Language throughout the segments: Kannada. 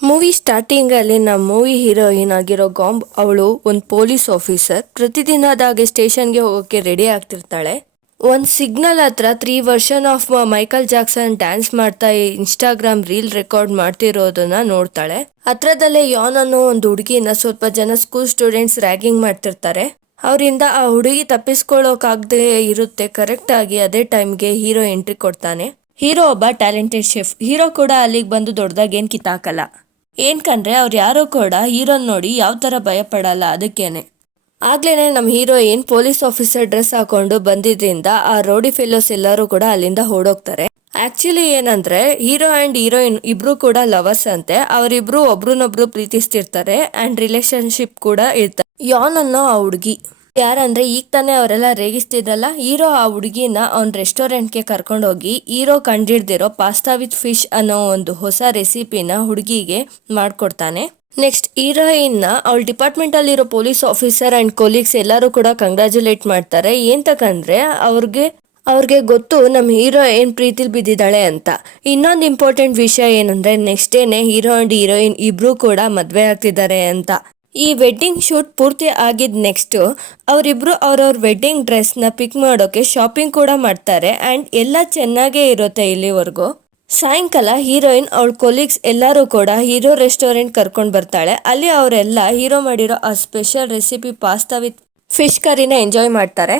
ಮೂವಿ ಸ್ಟಾರ್ಟಿಂಗ್ ಅಲ್ಲಿ ನಮ್ಮ ಮೂವಿ ಹೀರೋಯಿನ್ ಆಗಿರೋ ಗಾಂಬ್ ಅವಳು ಒಂದು ಪೊಲೀಸ್ ಆಫೀಸರ್. ಪ್ರತಿದಿನದಾಗೆ ಸ್ಟೇಷನ್ಗೆ ಹೋಗೋಕೆ ರೆಡಿ ಆಗ್ತಿರ್ತಾಳೆ. ಒಂದು ಸಿಗ್ನಲ್ ಹತ್ರ 3 version of Michael Jackson dance ಮಾಡ್ತಾ ಇನ್ಸ್ಟಾಗ್ರಾಮ್ ರೀಲ್ ರೆಕಾರ್ಡ್ ಮಾಡ್ತಿರೋದನ್ನ ನೋಡ್ತಾಳೆ. ಹತ್ರದಲ್ಲೇ ಯಾನ್ ಅನ್ನೋ ಒಂದು ಹುಡುಗಿನ ಸ್ವಲ್ಪ ಜನ ಸ್ಕೂಲ್ ಸ್ಟೂಡೆಂಟ್ಸ್ ರ್ಯಾಗಿಂಗ್ ಮಾಡ್ತಿರ್ತಾರೆ. ಅವರಿಂದ ಆ ಹುಡುಗಿ ತಪ್ಪಿಸ್ಕೊಳ್ಳೋಕಾಗದೆ ಇರುತ್ತೆ. ಕರೆಕ್ಟ್ ಆಗಿ ಅದೇ ಟೈಮ್ಗೆ ಹೀರೋ ಎಂಟ್ರಿ ಕೊಡ್ತಾನೆ. ಹೀರೋ ಒಬ್ಬ ಟ್ಯಾಲೆಂಟೆಡ್ ಶೆಫ್. ಹೀರೋ ಕೂಡ ಅಲ್ಲಿಗೆ ಬಂದು ದೊಡ್ಡದಾಗಿ ಏನ್ ಕಿತ್ತಾಕಲ್ಲ. ಏನ್ಕಂದ್ರೆ ಅವ್ರು ಯಾರೋ ಕೂಡ ಹೀರೋನ್ ನೋಡಿ ಯಾವ ತರ ಭಯ ಪಡಲ್ಲ. ಅದಕ್ಕೇನೆ ಆಗ್ಲೇನೆ ನಮ್ಮ ಹೀರೋಯಿನ್ ಪೊಲೀಸ್ ಆಫೀಸರ್ ಡ್ರೆಸ್ ಹಾಕೊಂಡು ಬಂದಿದ್ರಿಂದ ಆ ರೌಡಿ ಫೆಲೋಸ್ ಎಲ್ಲರೂ ಕೂಡ ಅಲ್ಲಿಂದ ಓಡೋಗ್ತಾರೆ. ಆಕ್ಚುಲಿ ಏನಂದ್ರೆ ಹೀರೋ ಅಂಡ್ ಹೀರೋಯಿನ್ ಇಬ್ರು ಕೂಡ ಲವರ್ಸ್ ಅಂತೆ. ಅವರಿಬ್ರು ಒಬ್ರನ್ನೊಬ್ರು ಪ್ರೀತಿಸ್ತಿರ್ತಾರೆ ಅಂಡ್ ರಿಲೇಶನ್ಶಿಪ್ ಕೂಡ ಇರ್ತಾರೆ. ಯಾನ್ ಅನ್ನೋ ಆ ಹುಡುಗಿ ಯಾರಂದ್ರೆ ಈಗ ತಾನೇ ಅವರೆಲ್ಲ ರೇಗಿಸ್ತಿದ್ರಲ್ಲ, ಹೀರೋ ಆ ಹುಡುಗಿನ ಅವ್ನ ರೆಸ್ಟೋರೆಂಟ್ಗೆ ಕರ್ಕೊಂಡೋಗಿ ಹೀರೋ ಕಂಡಿಡ್ದಿರೋ ಪಾಸ್ತಾ ವಿತ್ ಫಿಶ್ ಅನ್ನೋ ಒಂದು ಹೊಸ ರೆಸಿಪಿನ ಹುಡುಗಿಗೆ ಮಾಡ್ಕೊಡ್ತಾನೆ. ನೆಕ್ಸ್ಟ್ ಹೀರೋಯಿನ್ ನ ಅವಳ ಡಿಪಾರ್ಟ್ಮೆಂಟ್ ಅಲ್ಲಿರೋ ಪೊಲೀಸ್ ಆಫೀಸರ್ ಅಂಡ್ ಕೊಲೀಗ್ಸ್ ಎಲ್ಲರೂ ಕೂಡ ಕಂಗ್ರಾಚುಲೇಟ್ ಮಾಡ್ತಾರೆ. ಏಂತಕಂದ್ರೆ ಅವ್ರಿಗೆ ಗೊತ್ತು ನಮ್ಮ ಹೀರೋ ಏನ್ ಪ್ರೀತಿಲ್ ಬಿದ್ದಿದ್ದಾಳೆ ಅಂತ. ಇನ್ನೊಂದು ಇಂಪಾರ್ಟೆಂಟ್ ವಿಷಯ ಏನಂದ್ರೆ ನೆಕ್ಸ್ಟ್ ಡೇನೆ ಹೀರೋ ಅಂಡ್ ಹೀರೋಯಿನ್ ಇಬ್ರು ಕೂಡ ಮದ್ವೆ ಆಗ್ತಿದ್ದಾರೆ ಅಂತ. ಈ ವೆಡ್ಡಿಂಗ್ ಶೂಟ್ ಪೂರ್ತಿ ಆಗಿದ್ ನೆಕ್ಸ್ಟ್ ಅವರಿಬ್ರು ಅವ್ರವ್ರ ವೆಡ್ಡಿಂಗ್ ಡ್ರೆಸ್ ನ ಪಿಕ್ ಮಾಡೋಕೆ ಶಾಪಿಂಗ್ ಕೂಡ ಮಾಡ್ತಾರೆ ಅಂಡ್ ಎಲ್ಲ ಚೆನ್ನಾಗೇ ಇರುತ್ತೆ ಇಲ್ಲಿವರೆಗೂ. ಸಾಯಂಕಾಲ ಹೀರೋಯಿನ್ ಅವಳ ಕೊಲೀಗ್ಸ್ ಎಲ್ಲರೂ ಕೂಡ ಹೀರೋ ರೆಸ್ಟೋರೆಂಟ್ ಕರ್ಕೊಂಡು ಬರ್ತಾಳೆ. ಅಲ್ಲಿ ಅವರೆಲ್ಲ ಹೀರೋ ಮಾಡಿರೋ ಆ special recipe pasta with fish ಕರಿನ ಎಂಜಾಯ್ ಮಾಡ್ತಾರೆ.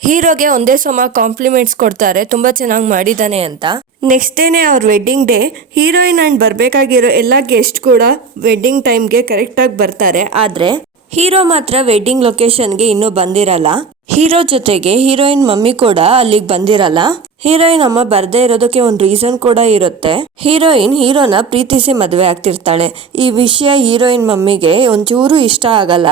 ಹೀರೋಗೆ ಒಂದೇ ಸಮ ಕಾಂಪ್ಲಿಮೆಂಟ್ಸ್ ಕೊಡ್ತಾರೆ, ತುಂಬಾ ಚೆನ್ನಾಗಿ ಮಾಡಿದಾನೆ ಅಂತ. ನೆಕ್ಸ್ಟ್ ಡೇನೆ ಅವ್ರ ವೆಡ್ಡಿಂಗ್ ಡೇ. ಹೀರೋಯಿನ್ ಅಂಡ್ ಬರ್ಬೇಕಾಗಿರೋ ಎಲ್ಲ ಗೆಸ್ಟ್ ಕೂಡ ವೆಡ್ಡಿಂಗ್ ಟೈಮ್ಗೆ ಕರೆಕ್ಟ್ ಆಗಿ ಬರ್ತಾರೆ. ಆದ್ರೆ ಹೀರೋ ಮಾತ್ರ ವೆಡ್ಡಿಂಗ್ ಲೊಕೇಶನ್ಗೆ ಇನ್ನೂ ಬಂದಿರಲ್ಲ. ಹೀರೋ ಜೊತೆಗೆ ಹೀರೋಯಿನ್ ಮಮ್ಮಿ ಕೂಡ ಅಲ್ಲಿಗೆ ಬಂದಿರಲ್ಲ. ಹೀರೋಯಿನ್ ಅಮ್ಮ ಬರ್ದೇ ಇರೋದಕ್ಕೆ ಒಂದು ರೀಸನ್ ಕೂಡ ಇರುತ್ತೆ. ಹೀರೋಯಿನ್ ಹೀರೋನ ಪ್ರೀತಿಸಿ ಮದುವೆ ಆಗ್ತಿರ್ತಾಳೆ. ಈ ವಿಷಯ ಹೀರೋಯಿನ್ ಮಮ್ಮಿಗೆ ಒಂಚೂರು ಇಷ್ಟ ಆಗಲ್ಲ.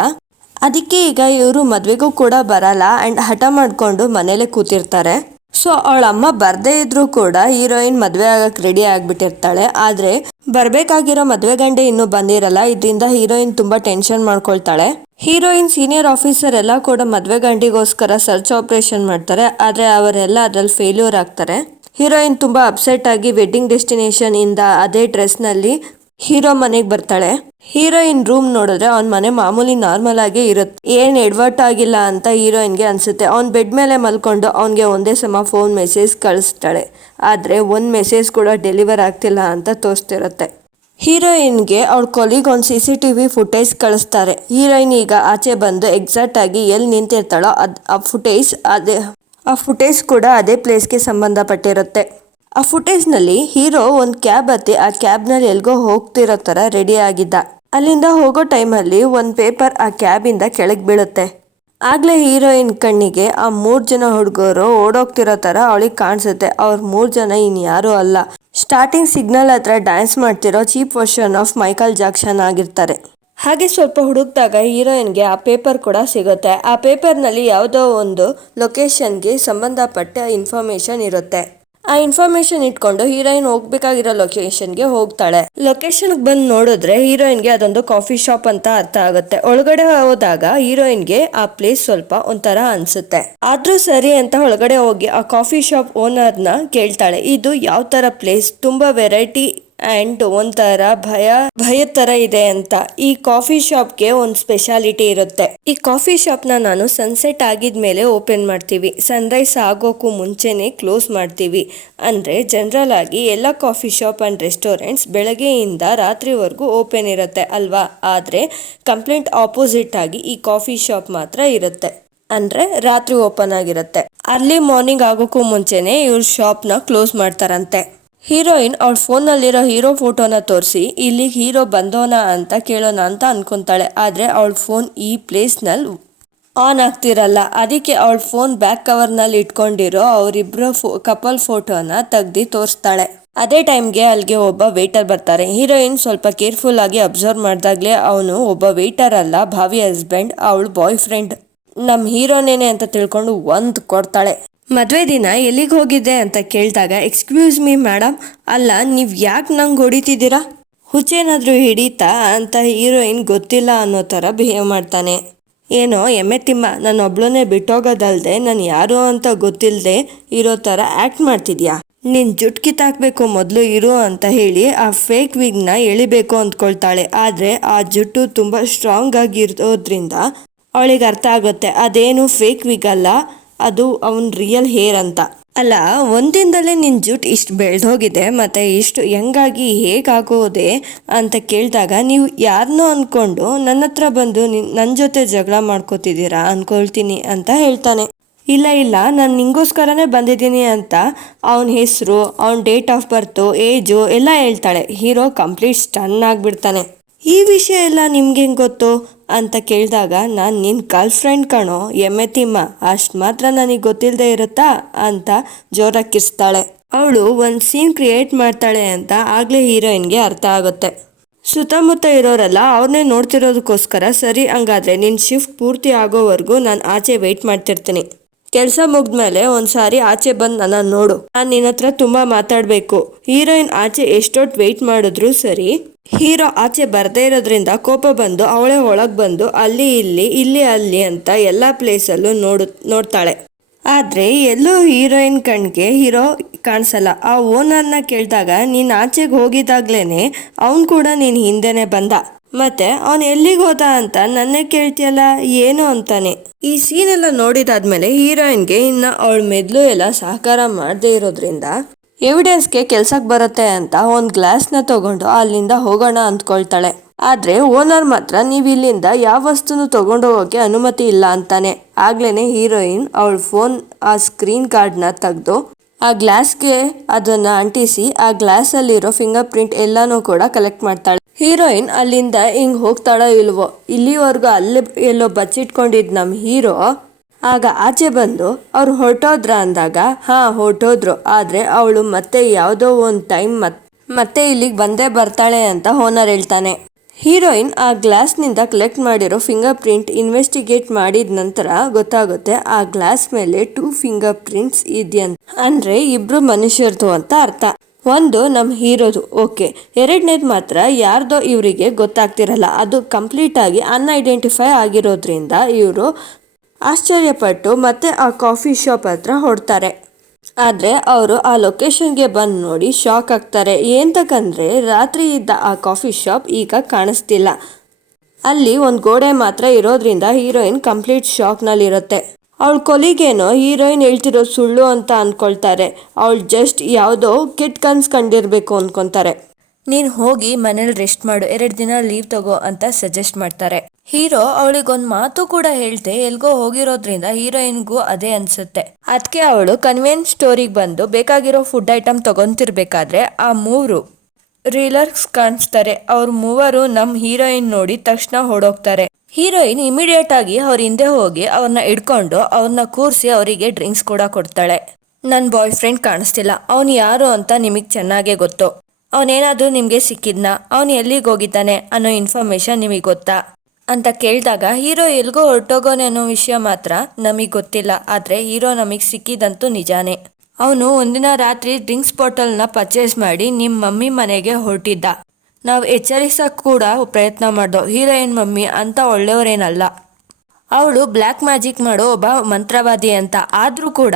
ಅದಕ್ಕೆ ಈಗ ಇವರು ಮದ್ವೆಗೂ ಕೂಡ ಬರಲ್ಲ ಅಂಡ್ ಹಠ ಮಾಡ್ಕೊಂಡು ಮನೇಲೆ ಕೂತಿರ್ತಾರೆ. ಸೊ ಅವಳ ಅಮ್ಮ ಬರ್ದೇ ಇದ್ರು ಕೂಡ ಹೀರೋಯಿನ್ ಮದ್ವೆ ಆಗಕ್ ರೆಡಿ ಆಗ್ಬಿಟ್ಟಿರ್ತಾಳೆ. ಆದ್ರೆ ಬರ್ಬೇಕಾಗಿರೋ ಮದ್ವೆ ಗಂಡೆ ಇನ್ನೂ ಬಂದಿರಲ್ಲ. ಇದರಿಂದ ಹೀರೋಯಿನ್ ತುಂಬಾ ಟೆನ್ಷನ್ ಮಾಡ್ಕೊಳ್ತಾಳೆ. ಹೀರೋಯಿನ್ ಸೀನಿಯರ್ ಆಫೀಸರ್ ಎಲ್ಲ ಕೂಡ ಮದ್ವೆ ಗಂಡಿಗೋಸ್ಕರ ಸರ್ಚ್ ಆಪರೇಷನ್ ಮಾಡ್ತಾರೆ. ಆದ್ರೆ ಅವರೆಲ್ಲ ಅದ್ರಲ್ಲಿ ಫೇಲ್ಯೂರ್ ಆಗ್ತಾರೆ. ಹೀರೋಯಿನ್ ತುಂಬಾ ಅಪ್ಸೆಟ್ ಆಗಿ ವೆಡ್ಡಿಂಗ್ ಡೆಸ್ಟಿನೇಷನ್ ಇಂದ ಅದೇ ಡ್ರೆಸ್ ನಲ್ಲಿ ಹೀರೋ ಮನೆಗೆ ಬರ್ತಾಳೆ. ಹೀರೋಯಿನ್ ರೂಮ್ ನೋಡಿದ್ರೆ ಅವ್ನ ಮನೆ ಮಾಮೂಲಿ ನಾರ್ಮಲ್ ಆಗೇ ಇರುತ್ತೆ. ಏನ್ ಎಡವಟ್ ಆಗಿಲ್ಲ ಅಂತ ಹೀರೋಯಿನ್ಗೆ ಅನ್ಸುತ್ತೆ. ಅವ್ನ್ ಬೆಡ್ ಮೇಲೆ ಮಲ್ಕೊಂಡು ಅವನ್ಗೆ ಒಂದೇ ಸಮ ಫೋನ್ ಮೆಸೇಜ್ ಕಳಿಸ್ತಾಳೆ. ಆದ್ರೆ ಒಂದ್ ಮೆಸೇಜ್ ಕೂಡ ಡೆಲಿವರ್ ಆಗ್ತಿಲ್ಲ ಅಂತ ತೋರಿಸ್ತಿರುತ್ತೆ. ಹೀರೋಯಿನ್ಗೆ ಅವಳ ಕೊಲೀಗ್ ಒಂದು CCTV ಫುಟೇಜ್ ಕಳಿಸ್ತಾರೆ. ಹೀರೋಯಿನ್ ಈಗ ಆಚೆ ಬಂದು ಎಕ್ಸಾಕ್ಟ್ ಆಗಿ ಎಲ್ಲಿ ನಿಂತಿರ್ತಾಳೋ ಆ ಫುಟೇಜ್ ಕೂಡ ಅದೇ ಪ್ಲೇಸ್ಗೆ ಸಂಬಂಧಪಟ್ಟಿರುತ್ತೆ. ಆ ಫುಟೇಜ್ ನಲ್ಲಿ ಹೀರೋ ಒಂದು ಕ್ಯಾಬ್ ಹತ್ತಿ ಆ ಕ್ಯಾಬ್ ನಲ್ಲಿ ಎಲ್ಗೋ ಹೋಗ್ತಿರೋ ತರ ರೆಡಿ ಆಗಿದ್ದ. ಅಲ್ಲಿಂದ ಹೋಗೋ ಟೈಮಲ್ಲಿ ಒಂದು ಪೇಪರ್ ಆ ಕ್ಯಾಬ್ ಇಂದ ಕೆಳಗೆ ಬೀಳುತ್ತೆ. ಆಗ್ಲೇ ಹೀರೋಯಿನ್ ಕಣ್ಣಿಗೆ ಆ 3 ಜನ ಹುಡುಗರು ಓಡೋಗ್ತಿರೋ ತರ ಅವಳಿಗೆ ಕಾಣಿಸುತ್ತೆ. ಅವ್ರ 3 ಜನ ಇನ್ಯಾರು ಅಲ್ಲ, ಸ್ಟಾರ್ಟಿಂಗ್ ಸಿಗ್ನಲ್ ಹತ್ರ ಡ್ಯಾನ್ಸ್ ಮಾಡ್ತಿರೋ cheap version of Michael Jackson ಆಗಿರ್ತಾರೆ. ಹಾಗೆ ಸ್ವಲ್ಪ ಹುಡುಕ್ದಾಗ ಹೀರೋಯಿನ್ಗೆ ಆ ಪೇಪರ್ ಕೂಡ ಸಿಗುತ್ತೆ. ಆ ಪೇಪರ್ ನಲ್ಲಿ ಯಾವುದೋ ಒಂದು ಲೊಕೇಶನ್ಗೆ ಸಂಬಂಧಪಟ್ಟ ಇನ್ಫಾರ್ಮೇಶನ್ ಇರುತ್ತೆ. ಆ ಇನ್ಫಾರ್ಮೇಶನ್ ಇಟ್ಕೊಂಡು ಹೀರೋಯಿನ್ ಹೋಗ್ಬೇಕಾಗಿರೋ ಲೊಕೇಶನ್ಗೆ ಹೋಗ್ತಾಳೆ. ಲೊಕೇಶನ್ ಬಂದು ನೋಡಿದ್ರೆ ಹೀರೋಯಿನ್ಗೆ ಅದೊಂದು ಕಾಫಿ ಶಾಪ್ ಅಂತ ಅರ್ಥ ಆಗುತ್ತೆ. ಒಳಗಡೆ ಹೋದಾಗ ಹೀರೋಯಿನ್ಗೆ ಆ ಪ್ಲೇಸ್ ಸ್ವಲ್ಪ ಒಂಥರ ಅನ್ಸುತ್ತೆ. ಆದ್ರೂ ಸರಿ ಅಂತ ಒಳಗಡೆ ಹೋಗಿ ಆ ಕಾಫಿ ಶಾಪ್ ಓನರ್ನ ಕೇಳ್ತಾಳೆ, ಇದು ಯಾವ ತರ ಪ್ಲೇಸ್, ತುಂಬಾ ವೆರೈಟಿ ಅಂಡ್ ಒಂಥರ ಭಯ ತರ ಇದೆ ಅಂತ. ಈ ಕಾಫಿ ಶಾಪ್ಗೆ ಒಂದು ಸ್ಪೆಷಾಲಿಟಿ ಇರುತ್ತೆ. ಈ ಕಾಫಿ ಶಾಪ್ ನಾನು ಸನ್ಸೆಟ್ ಆಗಿದ್ಮೇಲೆ ಓಪನ್ ಮಾಡ್ತೀವಿ, ಸನ್ರೈಸ್ ಆಗೋಕ್ಕೂ ಮುಂಚೆನೆ ಕ್ಲೋಸ್ ಮಾಡ್ತೀವಿ. ಅಂದ್ರೆ ಜನರಲ್ ಆಗಿ ಎಲ್ಲ ಕಾಫಿ ಶಾಪ್ ಅಂಡ್ ರೆಸ್ಟೋರೆಂಟ್ಸ್ ಬೆಳಗ್ಗೆಯಿಂದ ರಾತ್ರಿವರೆಗೂ ಓಪನ್ ಇರುತ್ತೆ ಅಲ್ವಾ. ಆದ್ರೆ ಕಂಪ್ಲೀಟ್ ಆಪೋಸಿಟ್ ಆಗಿ ಈ ಕಾಫಿ ಶಾಪ್ ಮಾತ್ರ ಇರುತ್ತೆ. ಅಂದ್ರೆ ರಾತ್ರಿ ಓಪನ್ ಆಗಿರುತ್ತೆ. ಅರ್ಲಿ ಮಾರ್ನಿಂಗ್ ಆಗೋಕ್ಕೂ ಮುಂಚೆನೆ ಇವ್ರ ಶಾಪ್ ನ ಕ್ಲೋಸ್ ಮಾಡ್ತಾರಂತೆ. ಹೀರೋಯಿನ್ ಅವಳ ಫೋನ್ ನಲ್ಲಿರೋ ಹೀರೋ ಫೋಟೋನ ತೋರಿಸಿ ಇಲ್ಲಿಗೆ ಹೀರೋ ಬಂದೋನ ಅಂತ ಕೇಳೋಣ ಅಂತ ಅನ್ಕೊಂತಾಳೆ. ಆದ್ರೆ ಅವಳ ಫೋನ್ ಈ ಪ್ಲೇಸ್ ನಲ್ಲಿ ಆನ್ ಆಗ್ತಿರಲ್ಲ. ಅದಕ್ಕೆ ಅವಳ ಫೋನ್ ಬ್ಯಾಕ್ ಕವರ್ ನಲ್ಲಿ ಇಟ್ಕೊಂಡಿರೋ ಅವರಿಬ್ರು ಕಪಲ್ ಫೋಟೋನ ತೆಗ್ದಿ ತೋರಿಸ್ತಾಳೆ. ಅದೇ ಟೈಮ್ಗೆ ಅಲ್ಲಿಗೆ ಒಬ್ಬ ವೇಟರ್ ಬರ್ತಾರೆ. ಹೀರೋಯಿನ್ ಸ್ವಲ್ಪ ಕೇರ್ಫುಲ್ ಆಗಿ ಅಬ್ಸರ್ವ್ ಮಾಡ್ದಾಗ್ಲೇ ಅವನು ಒಬ್ಬ ವೇಟರ್ ಅಲ್ಲ, ಭಾವಿ ಹಸ್ಬೆಂಡ್, ಅವಳ ಬಾಯ್ ಫ್ರೆಂಡ್ ನಮ್ ಹೀರೋನೇನೆ ಅಂತ ತಿಳ್ಕೊಂಡು ಒಂದ್ ಕೊಡ್ತಾಳೆ. ಮದ್ವೆ ದಿನ ಎಲ್ಲಿಗೆ ಹೋಗಿದ್ದೆ ಅಂತ ಕೇಳಿದಾಗ, ಎಕ್ಸ್ಕ್ಯೂಸ್ ಮೀ ಮೇಡಮ್, ಅಲ್ಲ ನೀವ್ ಯಾಕೆ ನಂಗೆ ಹೊಡಿತಿದ್ದೀರಾ, ಹುಚ್ಚೇನಾದ್ರೂ ಹಿಡೀತಾ ಅಂತ ಹೀರೋಯಿನ್ ಗೊತ್ತಿಲ್ಲ ಅನ್ನೋ ತರ ಬಿಹೇವ್ ಮಾಡ್ತಾನೆ. ಏನೋ ಎಮ್ಮೆ ತಿಮ್ಮ, ನಾನು ಒಬ್ಳನ್ನೇ ಬಿಟ್ಟೋಗೋದಲ್ದೆ ನಾನು ಯಾರು ಅಂತ ಗೊತ್ತಿಲ್ಲದೆ ಇರೋ ತರ ಆಕ್ಟ್ ಮಾಡ್ತಿದ್ಯಾ, ನಿನ್ ಜುಟ್ ಕಿತ್ತಾಕ್ಬೇಕು ಮೊದಲು ಇರು ಅಂತ ಹೇಳಿ ಆ ಫೇಕ್ ವಿಗ್ನ ಎಳಿಬೇಕು ಅಂದ್ಕೊಳ್ತಾಳೆ. ಆದ್ರೆ ಆ ಜುಟ್ಟು ತುಂಬಾ ಸ್ಟ್ರಾಂಗ್ ಆಗಿರೋದ್ರಿಂದ ಅವಳಿಗೆ ಅರ್ಥ ಆಗುತ್ತೆ ಅದೇನು ಫೇಕ್ ವಿಗ್ ಅಲ್ಲ, ಅದು ಅವನ್ ರಿಯಲ್ ಹೇರ್ ಅಂತ. ಅಲ್ಲ, ಒಂದಿಂದಲೇ ನಿನ್ ಜುಟ್ ಇಷ್ಟು ಬೆಳೆದೋಗಿದೆ ಮತ್ತೆ ಇಷ್ಟು ಹೆಂಗಾಗಿ ಹೇಗಾಗೋದೆ ಅಂತ ಕೇಳಿದಾಗ ನೀವು ಯಾರನ್ನೋ ಅನ್ಕೊಂಡು ನನ್ನ ಹತ್ರ ಬಂದು ನನ್ನ ಜೊತೆ ಜಗಳ ಮಾಡ್ಕೋತಿದ್ದೀರಾ ಅನ್ಕೊಳ್ತೀನಿ ಅಂತ ಹೇಳ್ತಾನೆ. ಇಲ್ಲ ಇಲ್ಲ, ನಾನು ನಿಂಗೋಸ್ಕರನೇ ಬಂದಿದ್ದೀನಿ ಅಂತ ಅವನ ಹೆಸರು, ಅವನ ಡೇಟ್ ಆಫ್ ಬರ್ತು, ಏಜು ಎಲ್ಲ ಹೇಳ್ತಾಳೆ. ಹೀರೋ ಕಂಪ್ಲೀಟ್ ಸ್ಟನ್ ಆಗಿಬಿಡ್ತಾನೆ. ಈ ವಿಷಯ ಎಲ್ಲ ನಿಮ್ಗೆ ಹೆಂಗೆ ಗೊತ್ತು ಅಂತ ಕೇಳಿದಾಗ, ನಾನು ನಿನ್ನ ಗರ್ಲ್ ಫ್ರೆಂಡ್ ಕಣೋ ಎಮ್ಮೆ ತಿಮ್ಮ, ಅಷ್ಟು ಮಾತ್ರ ನನಗೆ ಗೊತ್ತಿಲ್ಲದೆ ಇರುತ್ತಾ ಅಂತ ಜೋರಾಗಿ ಕಿರ್ಸ್ತಾಳೆ. ಅವಳು ಒಂದು ಸೀನ್ ಕ್ರಿಯೇಟ್ ಮಾಡ್ತಾಳೆ ಅಂತ ಆಗಲೇ ಹೀರೋಯಿನ್ಗೆ ಅರ್ಥ ಆಗುತ್ತೆ. ಸುತ್ತಮುತ್ತ ಇರೋರೆಲ್ಲ ಅವ್ರನ್ನೇ ನೋಡ್ತಿರೋದಕ್ಕೋಸ್ಕರ, ಸರಿ ಹಂಗಾದ್ರೆ ನಿನ್ನ ಶಿಫ್ಟ್ ಪೂರ್ತಿ ಆಗೋವರೆಗೂ ನಾನು ಆಚೆ ವೆಯ್ಟ್ ಮಾಡ್ತಿರ್ತೀನಿ. ಕೆಲಸ ಮುಗ್ದ್ಮೇಲೆ ಒಂದ್ಸಾರಿ ಆಚೆ ಬಂದು ನನ್ನ ನೋಡು, ನಾನು ನಿನ್ನ ಹತ್ರ ತುಂಬಾ ಮಾತಾಡಬೇಕು. ಹೀರೋಯಿನ್ ಆಚೆ ಎಷ್ಟೊತ್ತು ವೆಯ್ಟ್ ಮಾಡಿದ್ರು ಸರಿ, ಹೀರೋ ಆಚೆ ಬರ್ದೇ ಇರೋದ್ರಿಂದ ಕೋಪ ಬಂದು ಅವಳೇ ಒಳಗೆ ಬಂದು ಅಲ್ಲಿ ಇಲ್ಲಿ ಅಲ್ಲಿ ಅಂತ ಎಲ್ಲ ಪ್ಲೇಸಲ್ಲೂ ನೋಡ್ತಾಳೆ. ಆದ್ರೆ ಎಲ್ಲೂ ಹೀರೋಯಿನ್ ಕಣ್ಗೆ ಹೀರೋ ಕಾಣಿಸಲ್ಲ. ಆ ಓನರ್ನ ಕೇಳಿದಾಗ, ನೀನ್ ಆಚೆಗೆ ಹೋಗಿದಾಗ್ಲೇನೆ ಅವನ್ ಕೂಡ ನೀನ್ ಹಿಂದೆನೆ ಬಂದ, ಮತ್ತೆ ಅವನ್ ಎಲ್ಲಿಗೆ ಹೋದ ಅಂತ ನನ್ನೇ ಕೇಳ್ತಿಯಲ್ಲ ಏನು ಅಂತಾನೆ. ಈ ಸೀನ್ ಎಲ್ಲ ನೋಡಿದಾದ್ಮೇಲೆ ಹೀರೋಯಿನ್ಗೆ ಇನ್ನ ಅವಳ ಮೆದ್ಲು ಎಲ್ಲ ಸಹಕಾರ ಮಾಡದೇ ಇರೋದ್ರಿಂದ ಎವಿಡೆನ್ಸ್ಗೆ ಕೆಲ್ಸಕ್ಕೆ ಬರುತ್ತೆ ಅಂತ ಒಂದು ಗ್ಲಾಸ್ನ ತಗೊಂಡು ಅಲ್ಲಿಂದ ಹೋಗೋಣ ಅಂದ್ಕೊಳ್ತಾಳೆ. ಆದ್ರೆ ಓನರ್ ಮಾತ್ರ ನೀವು ಇಲ್ಲಿಂದ ಯಾವ ವಸ್ತುನು ತಗೊಂಡು ಹೋಗೋಕೆ ಅನುಮತಿ ಇಲ್ಲ ಅಂತಾನೆ. ಆಗ್ಲೇನೆ ಹೀರೋಯಿನ್ ಅವಳ ಫೋನ್ ಆ ಸ್ಕ್ರೀನ್ ಕಾರ್ಡ್ನ ತೆಗೆದು ಆ ಗ್ಲಾಸ್ಗೆ ಅದನ್ನ ಅಂಟಿಸಿ ಆ ಗ್ಲಾಸ್ ಅಲ್ಲಿರೋ ಫಿಂಗರ್ ಪ್ರಿಂಟ್ ಎಲ್ಲಾನು ಕೂಡ ಕಲೆಕ್ಟ್ ಮಾಡ್ತಾಳೆ. ಹೀರೋಯಿನ್ ಅಲ್ಲಿಂದ ಹಿಂಗ್ ಹೋಗ್ತಾಳೋ ಇಲ್ವೋ, ಇಲ್ಲಿವರೆಗೂ ಅಲ್ಲಿ ಎಲ್ಲೋ ಬಚ್ಚಿಟ್ಕೊಂಡಿದ್ ನಮ್ ಹೀರೋ ಆಗ ಆಚೆ ಬಂದು ಅವ್ರು ಹೊರಟೋದ್ರ ಅಂದಾಗ, ಹಾ ಹೊರಟೋದ್ರು, ಆದ್ರೆ ಅವಳು ಮತ್ತೆ ಯಾವುದೋ ಒಂದು ಟೈಮ್ ಮತ್ತೆ ಇಲ್ಲಿಗೆ ಬಂದೇ ಬರ್ತಾಳೆ ಅಂತ ಓನರ್ ಹೇಳ್ತಾನೆ. ಹೀರೋಯಿನ್ ಆ ಗ್ಲಾಸ್ನಿಂದ ಕಲೆಕ್ಟ್ ಮಾಡಿರೋ ಫಿಂಗರ್ ಪ್ರಿಂಟ್ ಇನ್ವೆಸ್ಟಿಗೇಟ್ ಮಾಡಿದ ನಂತರ ಗೊತ್ತಾಗುತ್ತೆ ಆ ಗ್ಲಾಸ್ ಮೇಲೆ 2 ಫಿಂಗರ್ ಪ್ರಿಂಟ್ಸ್ ಇದೆಯಂತ. ಅಂದ್ರೆ ಇಬ್ರು ಮನುಷ್ಯರ್ದು ಅಂತ ಅರ್ಥ. ಒಂದು ನಮ್ ಹೀರೋದು, ಓಕೆ. ಎರಡನೇದು ಮಾತ್ರ ಯಾರ್ದೋ ಇವರಿಗೆ ಗೊತ್ತಾಗ್ತಿರಲ್ಲ, ಅದು ಕಂಪ್ಲೀಟ್ ಆಗಿ ಅನ್ಐಡೆಂಟಿಫೈ ಆಗಿರೋದ್ರಿಂದ ಇವರು ಆಶ್ಚರ್ಯಪಟ್ಟು ಮತ್ತೆ ಆ ಕಾಫಿ ಶಾಪ್ ಹತ್ರ ಹೊಡ್ತಾರೆ. ಆದ್ರೆ ಅವರು ಆ ಲೊಕೇಶನ್ಗೆ ಬಂದು ನೋಡಿ ಶಾಕ್ ಆಗ್ತಾರೆ. ಏಂತಕಂದ್ರೆ ರಾತ್ರಿ ಇದ್ದ ಆ ಕಾಫಿ ಶಾಪ್ ಈಗ ಕಾಣಿಸ್ತಿಲ್ಲ, ಅಲ್ಲಿ ಒಂದು ಗೋಡೆ ಮಾತ್ರ ಇರೋದ್ರಿಂದ ಹೀರೋಯಿನ್ ಕಂಪ್ಲೀಟ್ ಶಾಕ್ನಲ್ಲಿ ಇರುತ್ತೆ. ಅವಳ ಕೊಲಿಗೇನೋ ಹೀರೋಯಿನ್ ಹೇಳ್ತಿರೋ ಸುಳ್ಳು ಅಂತ ಅನ್ಕೊಳ್ತಾರೆ. ಅವಳು ಜಸ್ಟ್ ಯಾವುದೋ ಕೆಟ್ಟ ಕನ್ಸ್ ಕಂಡಿರ್ಬೇಕು ಅನ್ಕೊಂತಾರೆ. ನೀನ್ ಹೋಗಿ ಮನೇಲಿ ರೆಸ್ಟ್ ಮಾಡು, 2 ದಿನ ಲೀವ್ ತಗೋ ಅಂತ ಸಜೆಸ್ಟ್ ಮಾಡ್ತಾರೆ. ಹೀರೋ ಅವಳಿಗೊಂದು ಮಾತು ಕೂಡ ಹೇಳ್ದೆ ಎಲ್ಗೋ ಹೋಗಿರೋದ್ರಿಂದ ಹೀರೋಯಿನ್ಗೂ ಅದೇ ಅನ್ಸುತ್ತೆ. ಅದಕ್ಕೆ ಅವಳು ಕನ್ವೆನ್ಸ್ ಸ್ಟೋರಿಗೆ ಬಂದು ಬೇಕಾಗಿರೋ ಫುಡ್ ಐಟಮ್ ತಗೊಂತಿರ್ಬೇಕಾದ್ರೆ ಆ 3 ರೀಲರ್ಸ್ ಕಾಣಿಸ್ತಾರೆ. ಅವ್ರ 3 ನಮ್ ಹೀರೋಯಿನ್ ನೋಡಿ ತಕ್ಷಣ ಹೊಡೋಗ್ತಾರೆ. ಹೀರೋಯಿನ್ ಇಮಿಡಿಯೇಟ್ ಆಗಿ ಅವ್ರ ಹಿಂದೆ ಹೋಗಿ ಅವ್ರನ್ನ ಹಿಡ್ಕೊಂಡು ಅವ್ರನ್ನ ಕೂರಿಸಿ ಅವರಿಗೆ ಡ್ರಿಂಕ್ಸ್ ಕೂಡ ಕೊಡ್ತಾಳೆ. ನನ್ನ ಬಾಯ್ ಫ್ರೆಂಡ್ ಕಾಣಿಸ್ತಿಲ್ಲ, ಅವನು ಯಾರು ಅಂತ ನಿಮಗೆ ಚೆನ್ನಾಗೇ ಗೊತ್ತು, ಅವನೇನಾದ್ರೂ ನಿಮಗೆ ಸಿಕ್ಕಿದ್ನ, ಅವನು ಎಲ್ಲಿಗೆ ಹೋಗಿದ್ದಾನೆ ಅನ್ನೋ ಇನ್ಫಾರ್ಮೇಶನ್ ನಿಮಗೆ ಗೊತ್ತಾ ಅಂತ ಕೇಳಿದಾಗ, ಹೀರೋ ಎಲ್ಗೋ ಹೊರಟೋಗೋನೆ ಅನ್ನೋ ವಿಷಯ ಮಾತ್ರ ನಮಗೆ ಗೊತ್ತಿಲ್ಲ, ಆದ್ರೆ ಹೀರೋ ನಮಗೆ ಸಿಕ್ಕಿದಂತೂ ನಿಜಾನೇ. ಅವನು ಒಂದಿನ ರಾತ್ರಿ ಡ್ರಿಂಕ್ಸ್ ಬಾಟಲ್ನ ಪರ್ಚೇಸ್ ಮಾಡಿ ನಿಮ್ಮ ಮಮ್ಮಿ ಮನೆಗೆ ಹೊರಟಿದ್ದ. ನಾವು ಎಚ್ಚರಿಸಕ್ ಕೂಡ ಪ್ರಯತ್ನ ಮಾಡ್ದೋ. ಹೀರೋಯಿನ್ ಮಮ್ಮಿ ಅಂತ ಒಳ್ಳೆಯವರೇನಲ್ಲ, ಅವಳು ಬ್ಲ್ಯಾಕ್ ಮ್ಯಾಜಿಕ್ ಮಾಡೋ ಒಬ್ಬ ಮಂತ್ರವಾದಿ ಅಂತ. ಆದ್ರೂ ಕೂಡ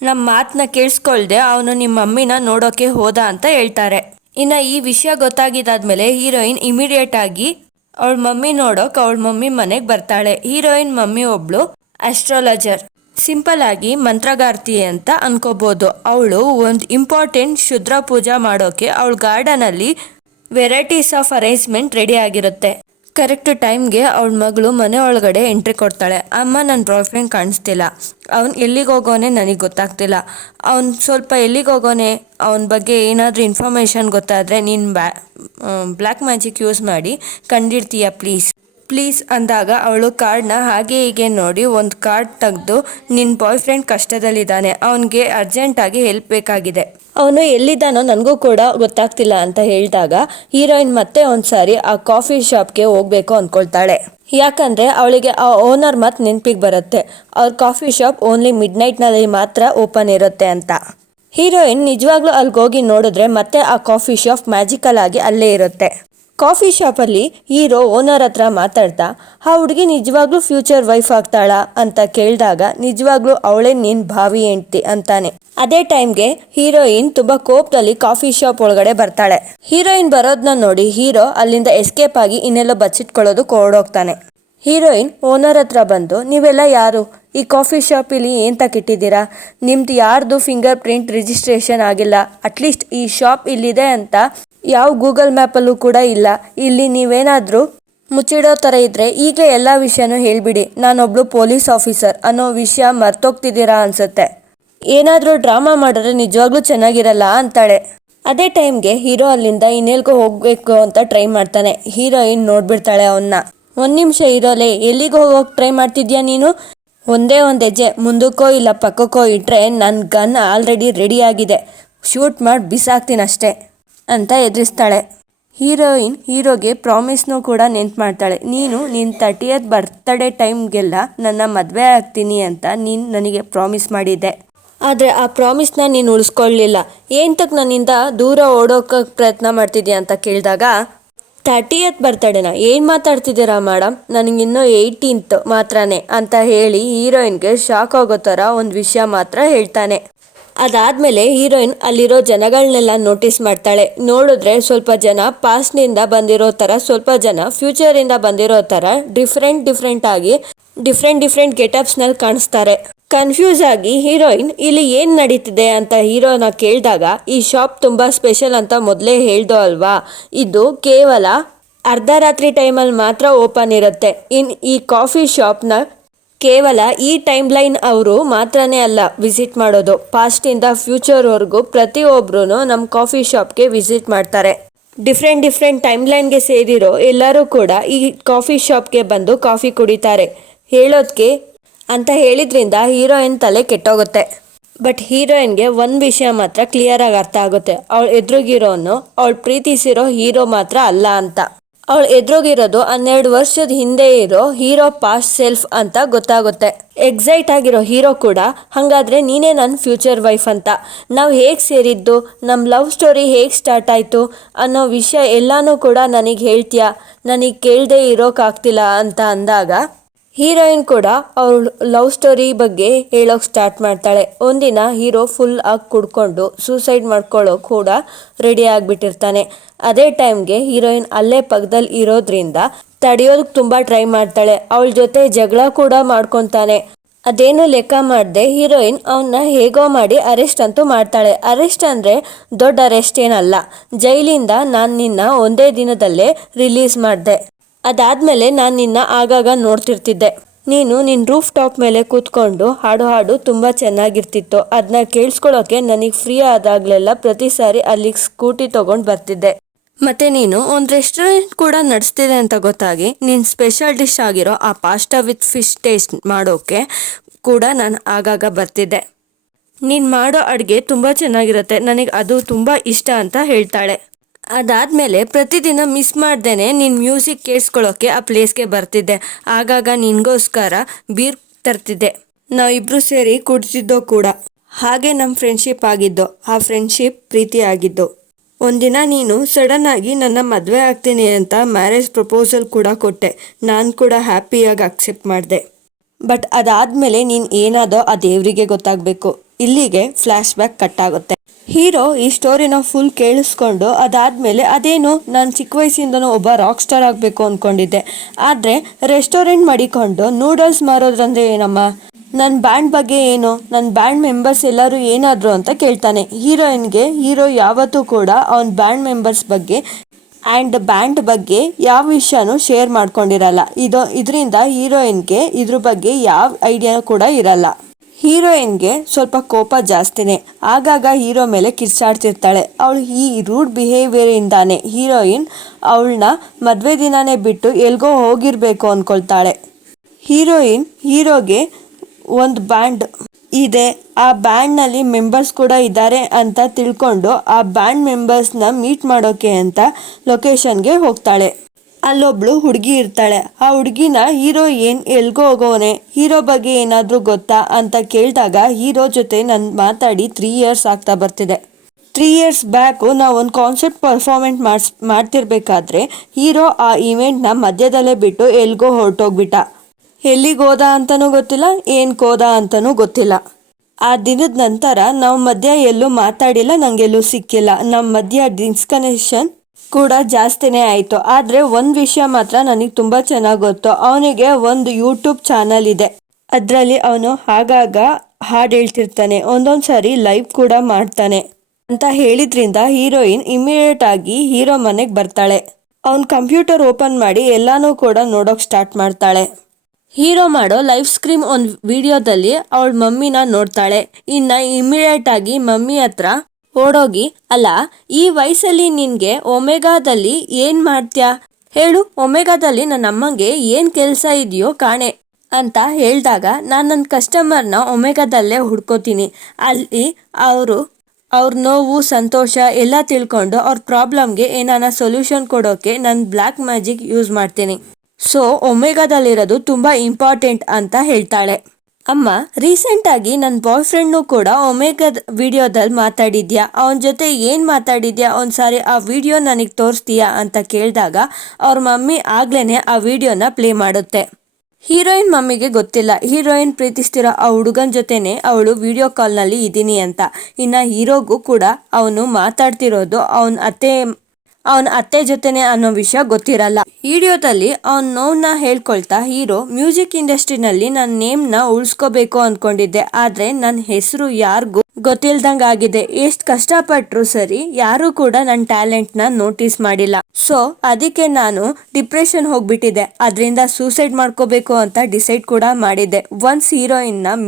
ನಮ್ಮ ಮಾತನ್ನ ಕೇಳಿಸ್ಕೊಳ್ದೆ ಅವನು ನಿಮ್ಮ ಮಮ್ಮಿನ ನೋಡೋಕೆ ಹೋದ ಅಂತ ಹೇಳ್ತಾರೆ. ಇನ್ನ ಈ ವಿಷಯ ಗೊತ್ತಾಗಿದ್ದಾದ್ಮೇಲೆ ಹೀರೋಯಿನ್ ಇಮಿಡಿಯೇಟ್ ಆಗಿ ಅವಳ ಮಮ್ಮಿ ನೋಡೋಕ್ ಅವಳ ಮಮ್ಮಿ ಮನೆಗೆ ಬರ್ತಾಳೆ. ಹೀರೋಯಿನ್ ಮಮ್ಮಿ ಒಬ್ಳು ಆಸ್ಟ್ರಾಲಜರ್, ಸಿಂಪಲ್ ಆಗಿ ಮಂತ್ರಗಾರ್ತಿ ಅಂತ ಅನ್ಕೋಬಹುದು. ಅವಳು ಒಂದು ಇಂಪಾರ್ಟೆಂಟ್ ಶುದ್ರ ಪೂಜಾ ಮಾಡೋಕೆ ಅವಳ ಗಾರ್ಡನ್ ಅಲ್ಲಿ ವೆರೈಟೀಸ್ ಆಫ್ ಅರೇಂಜ್ಮೆಂಟ್ ರೆಡಿ ಆಗಿರುತ್ತೆ. ಕರೆಕ್ಟ್ ಟೈಮ್ಗೆ ಅವಳ ಮಗಳು ಮನೆ ಒಳಗಡೆ ಎಂಟ್ರಿ ಕೊಡ್ತಾಳೆ. ಅಮ್ಮ, ನನ್ನ ಬಾಯ್ ಫ್ರೆಂಡ್ ಕಾಣಿಸ್ತಿಲ್ಲ, ಅವ್ನು ಎಲ್ಲಿಗೆ ಹೋಗೋನೆ ನನಗೆ ಗೊತ್ತಾಗ್ತಿಲ್ಲ, ಅವ್ನು ಸ್ವಲ್ಪ ಎಲ್ಲಿಗೆ ಹೋಗೋನೆ, ಅವನ ಬಗ್ಗೆ ಏನಾದರೂ ಇನ್ಫಾರ್ಮೇಷನ್ ಗೊತ್ತಾದರೆ ನೀನು ಬ್ಲ್ಯಾಕ್ ಮ್ಯಾಜಿಕ್ ಯೂಸ್ ಮಾಡಿ ಕಂಡಿಡ್ತೀಯ ಪ್ಲೀಸ್ ಅಂದಾಗ ಅವಳು ಕಾರ್ಡ್ನ ಹಾಗೆ ಹೀಗೆ ನೋಡಿ ಒಂದು ಕಾರ್ಡ್ ತೆಗೆದು, ನಿನ್ನ ಬಾಯ್ ಫ್ರೆಂಡ್ ಕಷ್ಟದಲ್ಲಿದ್ದಾನೆ, ಅವನಿಗೆ ಅರ್ಜೆಂಟಾಗಿ ಹೆಲ್ಪ್ ಬೇಕಾಗಿದೆ, ಅವನು ಎಲ್ಲಿದ್ದಾನೋ ನನಗೂ ಕೂಡ ಗೊತ್ತಾಗ್ತಿಲ್ಲ ಅಂತ ಹೇಳಿದಾಗ ಹೀರೋಯಿನ್ ಮತ್ತೆ ಒಂದ್ಸಾರಿ ಆ ಕಾಫಿ ಶಾಪ್ಗೆ ಹೋಗ್ಬೇಕು ಅಂದ್ಕೊಳ್ತಾಳೆ. ಯಾಕಂದ್ರೆ ಅವಳಿಗೆ ಆ ಓನರ್ ಮಾತು ನೆನಪಿಗೆ ಬರುತ್ತೆ, ಅವ್ರ ಕಾಫಿ ಶಾಪ್ ಓನ್ಲಿ ಮಿಡ್ನೈಟ್ನಲ್ಲಿ ಮಾತ್ರ ಓಪನ್ ಇರುತ್ತೆ ಅಂತ. ಹೀರೋಯಿನ್ ನಿಜವಾಗ್ಲೂ ಅಲ್ಲಿಗೆ ಹೋಗಿ ನೋಡಿದ್ರೆ ಮತ್ತೆ ಆ ಕಾಫಿ ಶಾಪ್ ಮ್ಯಾಜಿಕಲ್ ಆಗಿ ಅಲ್ಲೇ ಇರುತ್ತೆ. ಕಾಫಿ ಶಾಪಲ್ಲಿ ಹೀರೋ ಓನರ್ ಹತ್ರ ಮಾತಾಡ್ತಾ ಆ ಹುಡುಗಿ ನಿಜವಾಗ್ಲೂ ಫ್ಯೂಚರ್ ವೈಫ್ ಆಗ್ತಾಳಾ ಅಂತ ಕೇಳಿದಾಗ ನಿಜವಾಗ್ಲೂ ಅವಳೇ ನಿನ್ ಭಾವಿ ಹೆಂಡ್ತಿ ಅಂತಾನೆ. ಅದೇ ಟೈಮ್ಗೆ ಹೀರೋಯಿನ್ ತುಂಬಾ ಕೋಪದಲ್ಲಿ ಕಾಫಿ ಶಾಪ್ ಒಳಗಡೆ ಬರ್ತಾಳೆ. ಹೀರೋಯಿನ್ ಬರೋದನ್ನ ನೋಡಿ ಹೀರೋ ಅಲ್ಲಿಂದ ಎಸ್ಕೇಪ್ ಆಗಿ ಇನ್ನೆಲ್ಲೋ ಬಚ್ಚಿಟ್ಕೊಳ್ಳೋದು ಓಡೋಗ್ತಾನೆ. ಹೀರೋಯಿನ್ ಓನರ್ ಹತ್ರ ಬಂದು, ನೀವೆಲ್ಲ ಯಾರು, ಈ ಕಾಫಿ ಶಾಪಿಲಿ ಏನ್ ತಕ್ಕಿಟ್ಟಿದ್ದೀರಾ, ನಿಮ್ದು ಯಾರ್ದು ಫಿಂಗರ್ ಪ್ರಿಂಟ್ ರಿಜಿಸ್ಟ್ರೇಷನ್ ಆಗಿಲ್ಲ, ಅಟ್ಲೀಸ್ಟ್ ಈ ಶಾಪ್ ಇಲ್ಲಿದೆ ಅಂತ ಯಾವ ಗೂಗಲ್ ಮ್ಯಾಪಲ್ಲೂ ಕೂಡ ಇಲ್ಲ. ಇಲ್ಲಿ ನೀವೇನಾದ್ರೂ ಮುಚ್ಚಿಡೋ ಥರ ಇದ್ರೆ ಈಗಲೇ ಎಲ್ಲ ವಿಷಯನೂ ಹೇಳ್ಬಿಡಿ, ನಾನೊಬ್ಳು ಪೊಲೀಸ್ ಆಫೀಸರ್ ಅನ್ನೋ ವಿಷಯ ಮರ್ತೋಗ್ತಿದ್ದೀರಾ ಅನ್ಸುತ್ತೆ. ಏನಾದರೂ ಡ್ರಾಮಾ ಮಾಡಿದ್ರೆ ನಿಜವಾಗ್ಲೂ ಚೆನ್ನಾಗಿರಲ್ಲ ಅಂತಾಳೆ. ಅದೇ ಟೈಮ್ಗೆ ಹೀರೋ ಅಲ್ಲಿಂದ ಇನ್ನೆಲ್ಗೋ ಹೋಗ್ಬೇಕು ಅಂತ ಟ್ರೈ ಮಾಡ್ತಾನೆ. ಹೀರೋಯಿನ್ ನೋಡ್ಬಿಡ್ತಾಳೆ ಅವನ್ನ. ಒಂದ್ ನಿಮಿಷ ಇರೋಲೆ, ಎಲ್ಲಿಗೆ ಹೋಗೋಕೆ ಟ್ರೈ ಮಾಡ್ತಿದ್ಯಾ ನೀನು? ಒಂದೇ ಒಂದು ಹೆಜ್ಜೆ ಮುಂದಕ್ಕೋ ಇಲ್ಲ ಪಕ್ಕಕ್ಕೋ ಇಟ್ರೆ ನನ್ನ ಗನ್ ಆಲ್ರೆಡಿ ರೆಡಿ ಆಗಿದೆ, ಶೂಟ್ ಮಾಡಿ ಬಿಸಾಕ್ತೀನಿ ಅಷ್ಟೇ ಅಂತ ಎದುರಿಸ್ತಾಳೆ. ಹೀರೋಯಿನ್ ಹೀರೋಗೆ ಪ್ರಾಮಿಸ್ನೂ ಕೂಡ ನೆನ್ಪು ಮಾಡ್ತಾಳೆ. ನೀನು ನಿನ್ನ 30th ಬರ್ತ್ಡೇ ಟೈಮ್ಗೆಲ್ಲ ನನ್ನ ಮದುವೆ ಆಗ್ತೀನಿ ಅಂತ ನೀನು ನನಗೆ ಪ್ರಾಮಿಸ್ ಮಾಡಿದ್ದೆ, ಆದರೆ ಆ ಪ್ರಾಮಿಸ್ನ ನೀನು ಉಳಿಸ್ಕೊಳ್ಳಲಿಲ್ಲ. ಏಂತಕ್ಕೆ ನನ್ನಿಂದ ದೂರ ಓಡೋಕೆ ಪ್ರಯತ್ನ ಮಾಡ್ತಿದ್ಯಾ ಅಂತ ಕೇಳಿದಾಗ, 30th ಬರ್ತಡೇನಾ, ಏನು ಮಾತಾಡ್ತಿದ್ದೀರಾ ಮೇಡಮ್, ನನಗಿನ್ನೂ 18th ಮಾತ್ರನೇ ಅಂತ ಹೇಳಿ ಹೀರೋಯಿನ್ಗೆ ಶಾಕ್ ಆಗೋ ಥರ ಒಂದು ವಿಷಯ ಮಾತ್ರ ಹೇಳ್ತಾನೆ. ಅದಾದಮೇಲೆ ಹೀರೋಯಿನ್ ಅಲ್ಲಿರೋ ಜನಗಳನ್ನೆಲ್ಲ ನೋಟಿಸ್ ಮಾಡ್ತಾಳೆ. ನೋಡಿದ್ರೆ ಸ್ವಲ್ಪ ಜನ ಪಾಸ್ಟ್ನಿಂದ ಬಂದಿರೋ ಥರ, ಸ್ವಲ್ಪ ಜನ ಫ್ಯೂಚರಿಂದ ಬಂದಿರೋ ಥರ ಡಿಫ್ರೆಂಟ್ ಆಗಿ ಡಿಫ್ರೆಂಟ್ ಗೆಟಪ್ಸ್ನಲ್ಲಿ ಕಾಣಿಸ್ತಾರೆ. ಕನ್ಫ್ಯೂಸ್ ಆಗಿ ಹೀರೋಯಿನ್ ಇಲ್ಲಿ ಏನು ನಡೀತಿದೆ ಅಂತ ಹೀರೋನ ಕೇಳಿದಾಗ, ಈ ಶಾಪ್ ತುಂಬ ಸ್ಪೆಷಲ್ ಅಂತ ಮೊದಲೇ ಹೇಳ್ದೋ ಅಲ್ವಾ, ಇದು ಕೇವಲ ಅರ್ಧ ರಾತ್ರಿ ಟೈಮಲ್ಲಿ ಮಾತ್ರ ಓಪನ್ ಇರುತ್ತೆ. ಈ ಕಾಫಿ ಶಾಪ್ನ ಕೇವಲ ಈ ಟೈಮ್ ಲೈನ್ ಅವರು ಮಾತ್ರನೇ ಅಲ್ಲ ವಿಸಿಟ್ ಮಾಡೋದು, ಪಾಸ್ಟಿಂದ ಫ್ಯೂಚರ್ವರೆಗೂ ಪ್ರತಿಯೊಬ್ಬರೂ ನಮ್ಮ ಕಾಫಿ ಶಾಪ್ಗೆ ವಿಸಿಟ್ ಮಾಡ್ತಾರೆ. ಡಿಫ್ರೆಂಟ್ ಟೈಮ್ ಲೈನ್ಗೆ ಸೇರಿರೋ ಎಲ್ಲರೂ ಕೂಡ ಈ ಕಾಫಿ ಶಾಪ್ಗೆ ಬಂದು ಕಾಫಿ ಕುಡಿತಾರೆ ಹೇಳೋದಕ್ಕೆ ಅಂತ ಹೇಳಿದ್ರಿಂದ ಹೀರೋಯಿನ್ ತಲೆ ಕೆಟ್ಟೋಗುತ್ತೆ. ಬಟ್ ಹೀರೋಯಿನ್ಗೆ ಒಂದು ವಿಷಯ ಮಾತ್ರ ಕ್ಲಿಯರಾಗಿ ಅರ್ಥ ಆಗುತ್ತೆ, ಅವಳು ಎದುರುಗಿರೋನು ಅವಳು ಪ್ರೀತಿಸಿರೋ ಹೀರೋ ಮಾತ್ರ ಅಲ್ಲ ಅಂತ. ಅವಳು ಎದುರುಗಿರೋದು 12 ವರ್ಷದ ಹಿಂದೆ ಇರೋ ಹೀರೋ ಪಾಸ್ಟ್ ಸೆಲ್ಫ್ ಅಂತ ಗೊತ್ತಾಗುತ್ತೆ. ಎಕ್ಸೈಟ್ ಆಗಿರೋ ಹೀರೋ ಕೂಡ, ಹಾಗಾದರೆ ನೀನೇ ನನ್ನ ಫ್ಯೂಚರ್ ವೈಫ್ ಅಂತ, ನಾವು ಹೇಗೆ ಸೇರಿದ್ದು, ನಮ್ಮ ಲವ್ ಸ್ಟೋರಿ ಹೇಗೆ ಸ್ಟಾರ್ಟ್ ಆಯಿತು ಅನ್ನೋ ವಿಷಯ ಎಲ್ಲನೂ ಕೂಡ ನನಗೆ ಹೇಳ್ತೀಯಾ, ನನಗೆ ಕೇಳದೆ ಇರೋಕ್ಕಾಗ್ತಿಲ್ಲ ಅಂತ ಅಂದಾಗ ಹೀರೋಯಿನ್ ಕೂಡ ಅವ್ರ ಲವ್ ಸ್ಟೋರಿ ಬಗ್ಗೆ ಹೇಳೋಕೆ ಸ್ಟಾರ್ಟ್ ಮಾಡ್ತಾಳೆ. ಒಂದಿನ ಹೀರೋ ಫುಲ್ ಆಗಿ ಕುಡ್ಕೊಂಡು ಸೂಸೈಡ್ ಮಾಡ್ಕೊಳ್ಳೋಕೆ ಕೂಡ ರೆಡಿ ಆಗಿಬಿಟ್ಟಿರ್ತಾನೆ. ಅದೇ ಟೈಮ್ಗೆ ಹೀರೋಯಿನ್ ಅಲ್ಲೇ ಪಕ್ಕದಲ್ಲಿ ಇರೋದ್ರಿಂದ ತಡೆಯೋದಕ್ಕೆ ತುಂಬ ಟ್ರೈ ಮಾಡ್ತಾಳೆ. ಅವಳ ಜೊತೆ ಜಗಳ ಕೂಡ ಮಾಡ್ಕೊತಾನೆ. ಅದೇನು ಲೆಕ್ಕ ಮಾಡದೆ ಹೀರೋಯಿನ್ ಅವನ್ನ ಹೇಗೋ ಮಾಡಿ ಅರೆಸ್ಟ್ ಅಂತೂ ಮಾಡ್ತಾಳೆ. ಅರೆಸ್ಟ್ ಅಂದರೆ ದೊಡ್ಡ ಅರೆಸ್ಟ್ ಏನಲ್ಲ, ಜೈಲಿಂದ ನಾನು ನಿನ್ನ ಒಂದೇ ದಿನದಲ್ಲೇ ರಿಲೀಸ್ ಮಾಡಿದೆ, ಅದಾದಮೇಲೆ ನಾನು ನಿನ್ನ ಆಗಾಗ ನೋಡ್ತಿರ್ತಿದ್ದೆ, ನೀನು ನಿನ್ನ ರೂಫ್ ಟಾಪ್ ಮೇಲೆ ಕೂತ್ಕೊಂಡು ಹಾಡು ತುಂಬ ಚೆನ್ನಾಗಿರ್ತಿತ್ತು, ಅದನ್ನ ಕೇಳಿಸ್ಕೊಳ್ಳೋಕೆ ನನಗೆ ಫ್ರೀ ಆದಾಗಲೆಲ್ಲ ಪ್ರತಿ ಸಾರಿ ಅಲ್ಲಿಗೆ ಸ್ಕೂಟಿ ತೊಗೊಂಡು ಬರ್ತಿದ್ದೆ, ಮತ್ತು ನೀನು ಒಂದು ರೆಸ್ಟೋರೆಂಟ್ ಕೂಡ ನಡೆಸ್ತಿದೆ ಅಂತ ಗೊತ್ತಾಗಿ ನಿನ್ನ ಸ್ಪೆಷಲ್ ಡಿಶ್ ಆಗಿರೋ ಆ ಪಾಸ್ಟಾ ವಿತ್ ಫಿಶ್ ಟೇಸ್ಟ್ ಮಾಡೋಕ್ಕೆ ಕೂಡ ನಾನು ಆಗಾಗ ಬರ್ತಿದ್ದೆ, ನೀನು ಮಾಡೋ ಅಡುಗೆ ತುಂಬ ಚೆನ್ನಾಗಿರುತ್ತೆ, ನನಗೆ ಅದು ತುಂಬ ಇಷ್ಟ ಅಂತ ಹೇಳ್ತಾಳೆ. ಅದಾದಮೇಲೆ ಪ್ರತಿದಿನ ಮಿಸ್ ಮಾಡ್ದೇನೆ ನಿನ್ನ ಮ್ಯೂಸಿಕ್ ಕೇಳಿಸ್ಕೊಳ್ಳೋಕ್ಕೆ ಆ ಪ್ಲೇಸ್ಗೆ ಬರ್ತಿದ್ದೆ, ಆಗಾಗ ನಿನಗೋಸ್ಕರ ಬೀರ್ ತರ್ತಿದ್ದೆ, ನಾವಿಬ್ಬರು ಸೇರಿ ಕುಡ್ತಿದ್ದೋ ಕೂಡ, ಹಾಗೆ ನಮ್ಮ ಫ್ರೆಂಡ್ಶಿಪ್ ಆಗಿದ್ದು, ಆ ಫ್ರೆಂಡ್ಶಿಪ್ ಪ್ರೀತಿ ಆಗಿದ್ದು. ಒಂದಿನ ನೀನು ಸಡನ್ನಾಗಿ ನನ್ನ ಮದುವೆ ಆಗ್ತೀನಿ ಅಂತ ಮ್ಯಾರೇಜ್ ಪ್ರಪೋಸಲ್ ಕೂಡ ಕೊಟ್ಟೆ, ನಾನು ಕೂಡ ಹ್ಯಾಪಿಯಾಗಿ ಅಕ್ಸೆಪ್ಟ್ ಮಾಡಿದೆ. ಬಟ್ ಅದಾದಮೇಲೆ ನೀನು ಏನಾದೋ ಆ ದೇವರಿಗೆ ಗೊತ್ತಾಗಬೇಕು. ಇಲ್ಲಿಗೆ ಫ್ಲ್ಯಾಶ್ ಬ್ಯಾಕ್ ಕಟ್ ಆಗುತ್ತೆ. ಹೀರೋ ಈ ಸ್ಟೋರಿನ ಫುಲ್ ಕೇಳಿಸ್ಕೊಂಡು ಅದಾದಮೇಲೆ ಅದೇನು ನಾನು ಚಿಕ್ಕ ವಯಸ್ಸಿಂದನೂ ಒಬ್ಬ ರಾಕ್ ಸ್ಟಾರ್ ಆಗಬೇಕು ಅಂದ್ಕೊಂಡಿದ್ದೆ, ಆದರೆ ರೆಸ್ಟೋರೆಂಟ್ ಮಾಡಿಕೊಂಡು ನೂಡಲ್ಸ್ ಮಾರೋದ್ರಂದ್ರೆ ಏನಮ್ಮ, ನನ್ನ ಬ್ಯಾಂಡ್ ಬಗ್ಗೆ ಏನು, ನನ್ನ ಬ್ಯಾಂಡ್ ಮೆಂಬರ್ಸ್ ಎಲ್ಲರೂ ಏನಾದರೂ ಅಂತ ಕೇಳ್ತಾನೆ. ಹೀರೋಯಿನ್ಗೆ ಹೀರೋ ಯಾವತ್ತೂ ಕೂಡ ಅವನ ಬ್ಯಾಂಡ್ ಮೆಂಬರ್ಸ್ ಬಗ್ಗೆ ಆ್ಯಂಡ್ ಬ್ಯಾಂಡ್ ಬಗ್ಗೆ ಯಾವ ವಿಷಯನೂ ಶೇರ್ ಮಾಡ್ಕೊಂಡಿರಲ್ಲ. ಇದರಿಂದ ಹೀರೋಯಿನ್ಗೆ ಇದ್ರ ಬಗ್ಗೆ ಯಾವ ಐಡಿಯಾ ಕೂಡ ಇರಲ್ಲ. ಹೀರೋಯಿನ್ಗೆ ಸ್ವಲ್ಪ ಕೋಪ ಜಾಸ್ತಿನೇ, ಆಗಾಗ ಹೀರೋ ಮೇಲೆ ಕಿರ್ಚಾಡ್ತಿರ್ತಾಳೆ. ಅವಳು ಈ ರೂಡ್ ಬಿಹೇವಿಯರಿಂದಾನೆ ಹೀರೋಯಿನ್ ಅವಳನ್ನ ಮದುವೆ ದಿನಾನೇ ಬಿಟ್ಟು ಎಲ್ಗೋ ಹೋಗಿರಬೇಕು ಅಂದ್ಕೊಳ್ತಾಳೆ. ಹೀರೋಯಿನ್ ಹೀರೋಗೆ ಒಂದು ಬ್ಯಾಂಡ್ ಇದೆ, ಆ ಬ್ಯಾಂಡ್ನಲ್ಲಿ ಮೆಂಬರ್ಸ್ ಕೂಡ ಇದ್ದಾರೆ ಅಂತ ತಿಳ್ಕೊಂಡು ಆ ಬ್ಯಾಂಡ್ ಮೆಂಬರ್ಸ್ನ ಮೀಟ್ ಮಾಡೋಕೆ ಅಂತ ಲೊಕೇಶನ್ಗೆ ಹೋಗ್ತಾಳೆ. ಅಲ್ಲೊಬ್ಳು ಹುಡುಗಿ ಇರ್ತಾಳೆ. ಆ ಹುಡುಗಿನ ಹೀರೋ ಎಲ್ಗೋ ಹೋಗೋನೆ, ಹೀರೋ ಬಗ್ಗೆ ಏನಾದರೂ ಗೊತ್ತಾ ಅಂತ ಕೇಳಿದಾಗ ಹೀರೋ ಜೊತೆ ನಾನು ಮಾತಾಡಿ 3 years ಆಗ್ತಾ ಬರ್ತಿದೆ. 3 years ಬ್ಯಾಕು ನಾವು ಒಂದು ಕಾನ್ಸೆಪ್ಟ್ ಪರ್ಫಾರ್ಮೆಂಟ್ ಮಾಡ್ತಿರ್ಬೇಕಾದ್ರೆ ಹೀರೋ ಆ ಇವೆಂಟ್ನ ಮಧ್ಯದಲ್ಲೇ ಬಿಟ್ಟು ಎಲ್ಗೋ ಹೊರಟೋಗ್ಬಿಟ್ಟ. ಎಲ್ಲಿಗೆ ಹೋದ ಅಂತನೂ ಗೊತ್ತಿಲ್ಲ, ಏನಕ್ಕೆ ಹೋದ ಅಂತನೂ ಗೊತ್ತಿಲ್ಲ. ಆ ದಿನದ ನಂತರ ನಾವು ಮಧ್ಯ ಎಲ್ಲೂ ಮಾತಾಡಿಲ್ಲ, ನಂಗೆಲ್ಲೂ ಸಿಕ್ಕಿಲ್ಲ. ನಮ್ಮ ಮಧ್ಯ ಡಿಸ್ಕನೆಕ್ಷನ್ ಕೂಡ ಜಾಸ್ತಿನೇ ಆಯಿತು. ಆದರೆ ಒಂದು ವಿಷಯ ಮಾತ್ರ ನನಗೆ ತುಂಬ ಚೆನ್ನಾಗಿ ಗೊತ್ತು. ಅವನಿಗೆ ಒಂದು ಯೂಟ್ಯೂಬ್ ಚಾನಲ್ ಇದೆ. ಅದರಲ್ಲಿ ಅವನು ಆಗಾಗ ಹಾಡು ಹೇಳ್ತಿರ್ತಾನೆ, ಒಂದೊಂದು ಸಾರಿ ಲೈವ್ ಕೂಡ ಮಾಡ್ತಾನೆ ಅಂತ ಹೇಳಿದ್ರಿಂದ ಹೀರೋಯಿನ್ ಇಮಿಡಿಯೇಟ್ ಆಗಿ ಹೀರೋ ಮನೆಗೆ ಬರ್ತಾಳೆ. ಅವನ್ ಕಂಪ್ಯೂಟರ್ ಓಪನ್ ಮಾಡಿ ಎಲ್ಲಾನು ಕೂಡ ನೋಡೋಕ್ ಸ್ಟಾರ್ಟ್ ಮಾಡ್ತಾಳೆ. ಹೀರೋ ಮಾಡೋ ಲೈವ್ ಸ್ಟ್ರೀಮ್ ಒಂದು ವಿಡಿಯೋದಲ್ಲಿ ಅವಳ ಮಮ್ಮಿನ ನೋಡ್ತಾಳೆ. ಇನ್ನ ಇಮಿಡಿಯೇಟ್ ಆಗಿ ಮಮ್ಮಿ ಹತ್ರ ಓಡೋಗಿ, ಅಲ್ಲ ಈ ವಯಸ್ಸಲ್ಲಿ ನಿನ್ಗೆ ಒಮೆಗಾದಲ್ಲಿ ಏನ್ ಮಾಡ್ತ್ಯಾ ಹೇಳು, ಒಮೆಗಾದಲ್ಲಿ ನನ್ನ ಅಮ್ಮಂಗೆ ಏನ್ ಕೆಲಸ ಇದೆಯೋ ಕಾಣೆ ಅಂತ ಹೇಳಿದಾಗ ನಾನು ನನ್ನ ಕಸ್ಟಮರ್ನ ಒಮೆಗಾದಲ್ಲೇ ಹುಡ್ಕೋತೀನಿ. ಅಲ್ಲಿ ಅವ್ರ ನೋವು ಸಂತೋಷ ಎಲ್ಲ ತಿಳ್ಕೊಂಡು ಅವ್ರ ಪ್ರಾಬ್ಲಮ್ಗೆ ಏನಾನ ಸೊಲ್ಯೂಷನ್ ಕೊಡೋಕೆ ನಾನು ಬ್ಲ್ಯಾಕ್ ಮ್ಯಾಜಿಕ್ ಯೂಸ್ ಮಾಡ್ತೀನಿ. ಸೊ ಒಮೆಗಾದಲ್ಲಿರೋದು ತುಂಬ ಇಂಪಾರ್ಟೆಂಟ್ ಅಂತ ಹೇಳ್ತಾಳೆ. ಅಮ್ಮ, ರೀಸೆಂಟಾಗಿ ನನ್ನ ಬಾಯ್ ಫ್ರೆಂಡ್ನು ಕೂಡ ಒಮೆಗಾದ ವಿಡಿಯೋದಲ್ಲಿ ಮಾತಾಡಿದ್ಯಾ, ಅವನ ಜೊತೆ ಏನು ಮಾತಾಡಿದ್ಯಾ, ಒಂದ್ಸಾರಿ ಆ ವಿಡಿಯೋ ನನಗೆ ತೋರಿಸ್ತೀಯಾ ಅಂತ ಕೇಳಿದಾಗ ಅವ್ರ ಮಮ್ಮಿ ಆಗ್ಲೇ ಆ ವಿಡಿಯೋನ ಪ್ಲೇ ಮಾಡುತ್ತೆ. ಹೀರೋಯಿನ್ ಮಮ್ಮಿಗೆ ಗೊತ್ತಿಲ್ಲ ಹೀರೋಯಿನ್ ಪ್ರೀತಿಸ್ತಿರೋ ಆ ಹುಡುಗನ ಜೊತೆನೆ ಅವಳು ವಿಡಿಯೋ ಕಾಲ್ನಲ್ಲಿ ಇದ್ದೀನಿ ಅಂತ. ಇನ್ನು ಹೀರೋಗೂ ಕೂಡ ಅವನು ಮಾತಾಡ್ತಿರೋದು ಅವನ ಅತ್ತೆ ಜೊತೆನೆ ಅನ್ನೋ ವಿಷಯ ಗೊತ್ತಿರಲ್ಲ. ವಿಡಿಯೋದಲ್ಲಿ ಅವನ ನೋವನ್ನ ಹೇಳ್ಕೊಳ್ತಾ ಹೀರೋ, ಮ್ಯೂಸಿಕ್ ಇಂಡಸ್ಟ್ರಿನಲ್ಲಿ ನನ್ನ ನೇಮ್ನ ಉಳಿಸ್ಕೋಬೇಕು ಅಂದ್ಕೊಂಡಿದ್ದೆ, ಆದರೆ ನನ್ನ ಹೆಸರು ಯಾರಿಗೂ ಗೊತ್ತಿಲ್ದಂಗಾಗಿದೆ. ಎಷ್ಟು ಕಷ್ಟಪಟ್ಟರು ಸರಿ ಯಾರು ಕೂಡ ನನ್ನ ಟ್ಯಾಲೆಂಟ್ನ ನೋಟಿಸ್ ಮಾಡಿಲ್ಲ. ಸೊ ಅದಕ್ಕೆ ನಾನು ಡಿಪ್ರೆಷನ್ ಹೋಗ್ಬಿಟ್ಟಿದ್ದೆ. ಅದರಿಂದ ಸೂಸೈಡ್ ಮಾಡ್ಕೋಬೇಕು ಅಂತ ಡಿಸೈಡ್ ಕೂಡ ಮಾಡಿದ್ದೆ. ಒನ್ಸ್ ಹೀರೋಯಿನ್ನ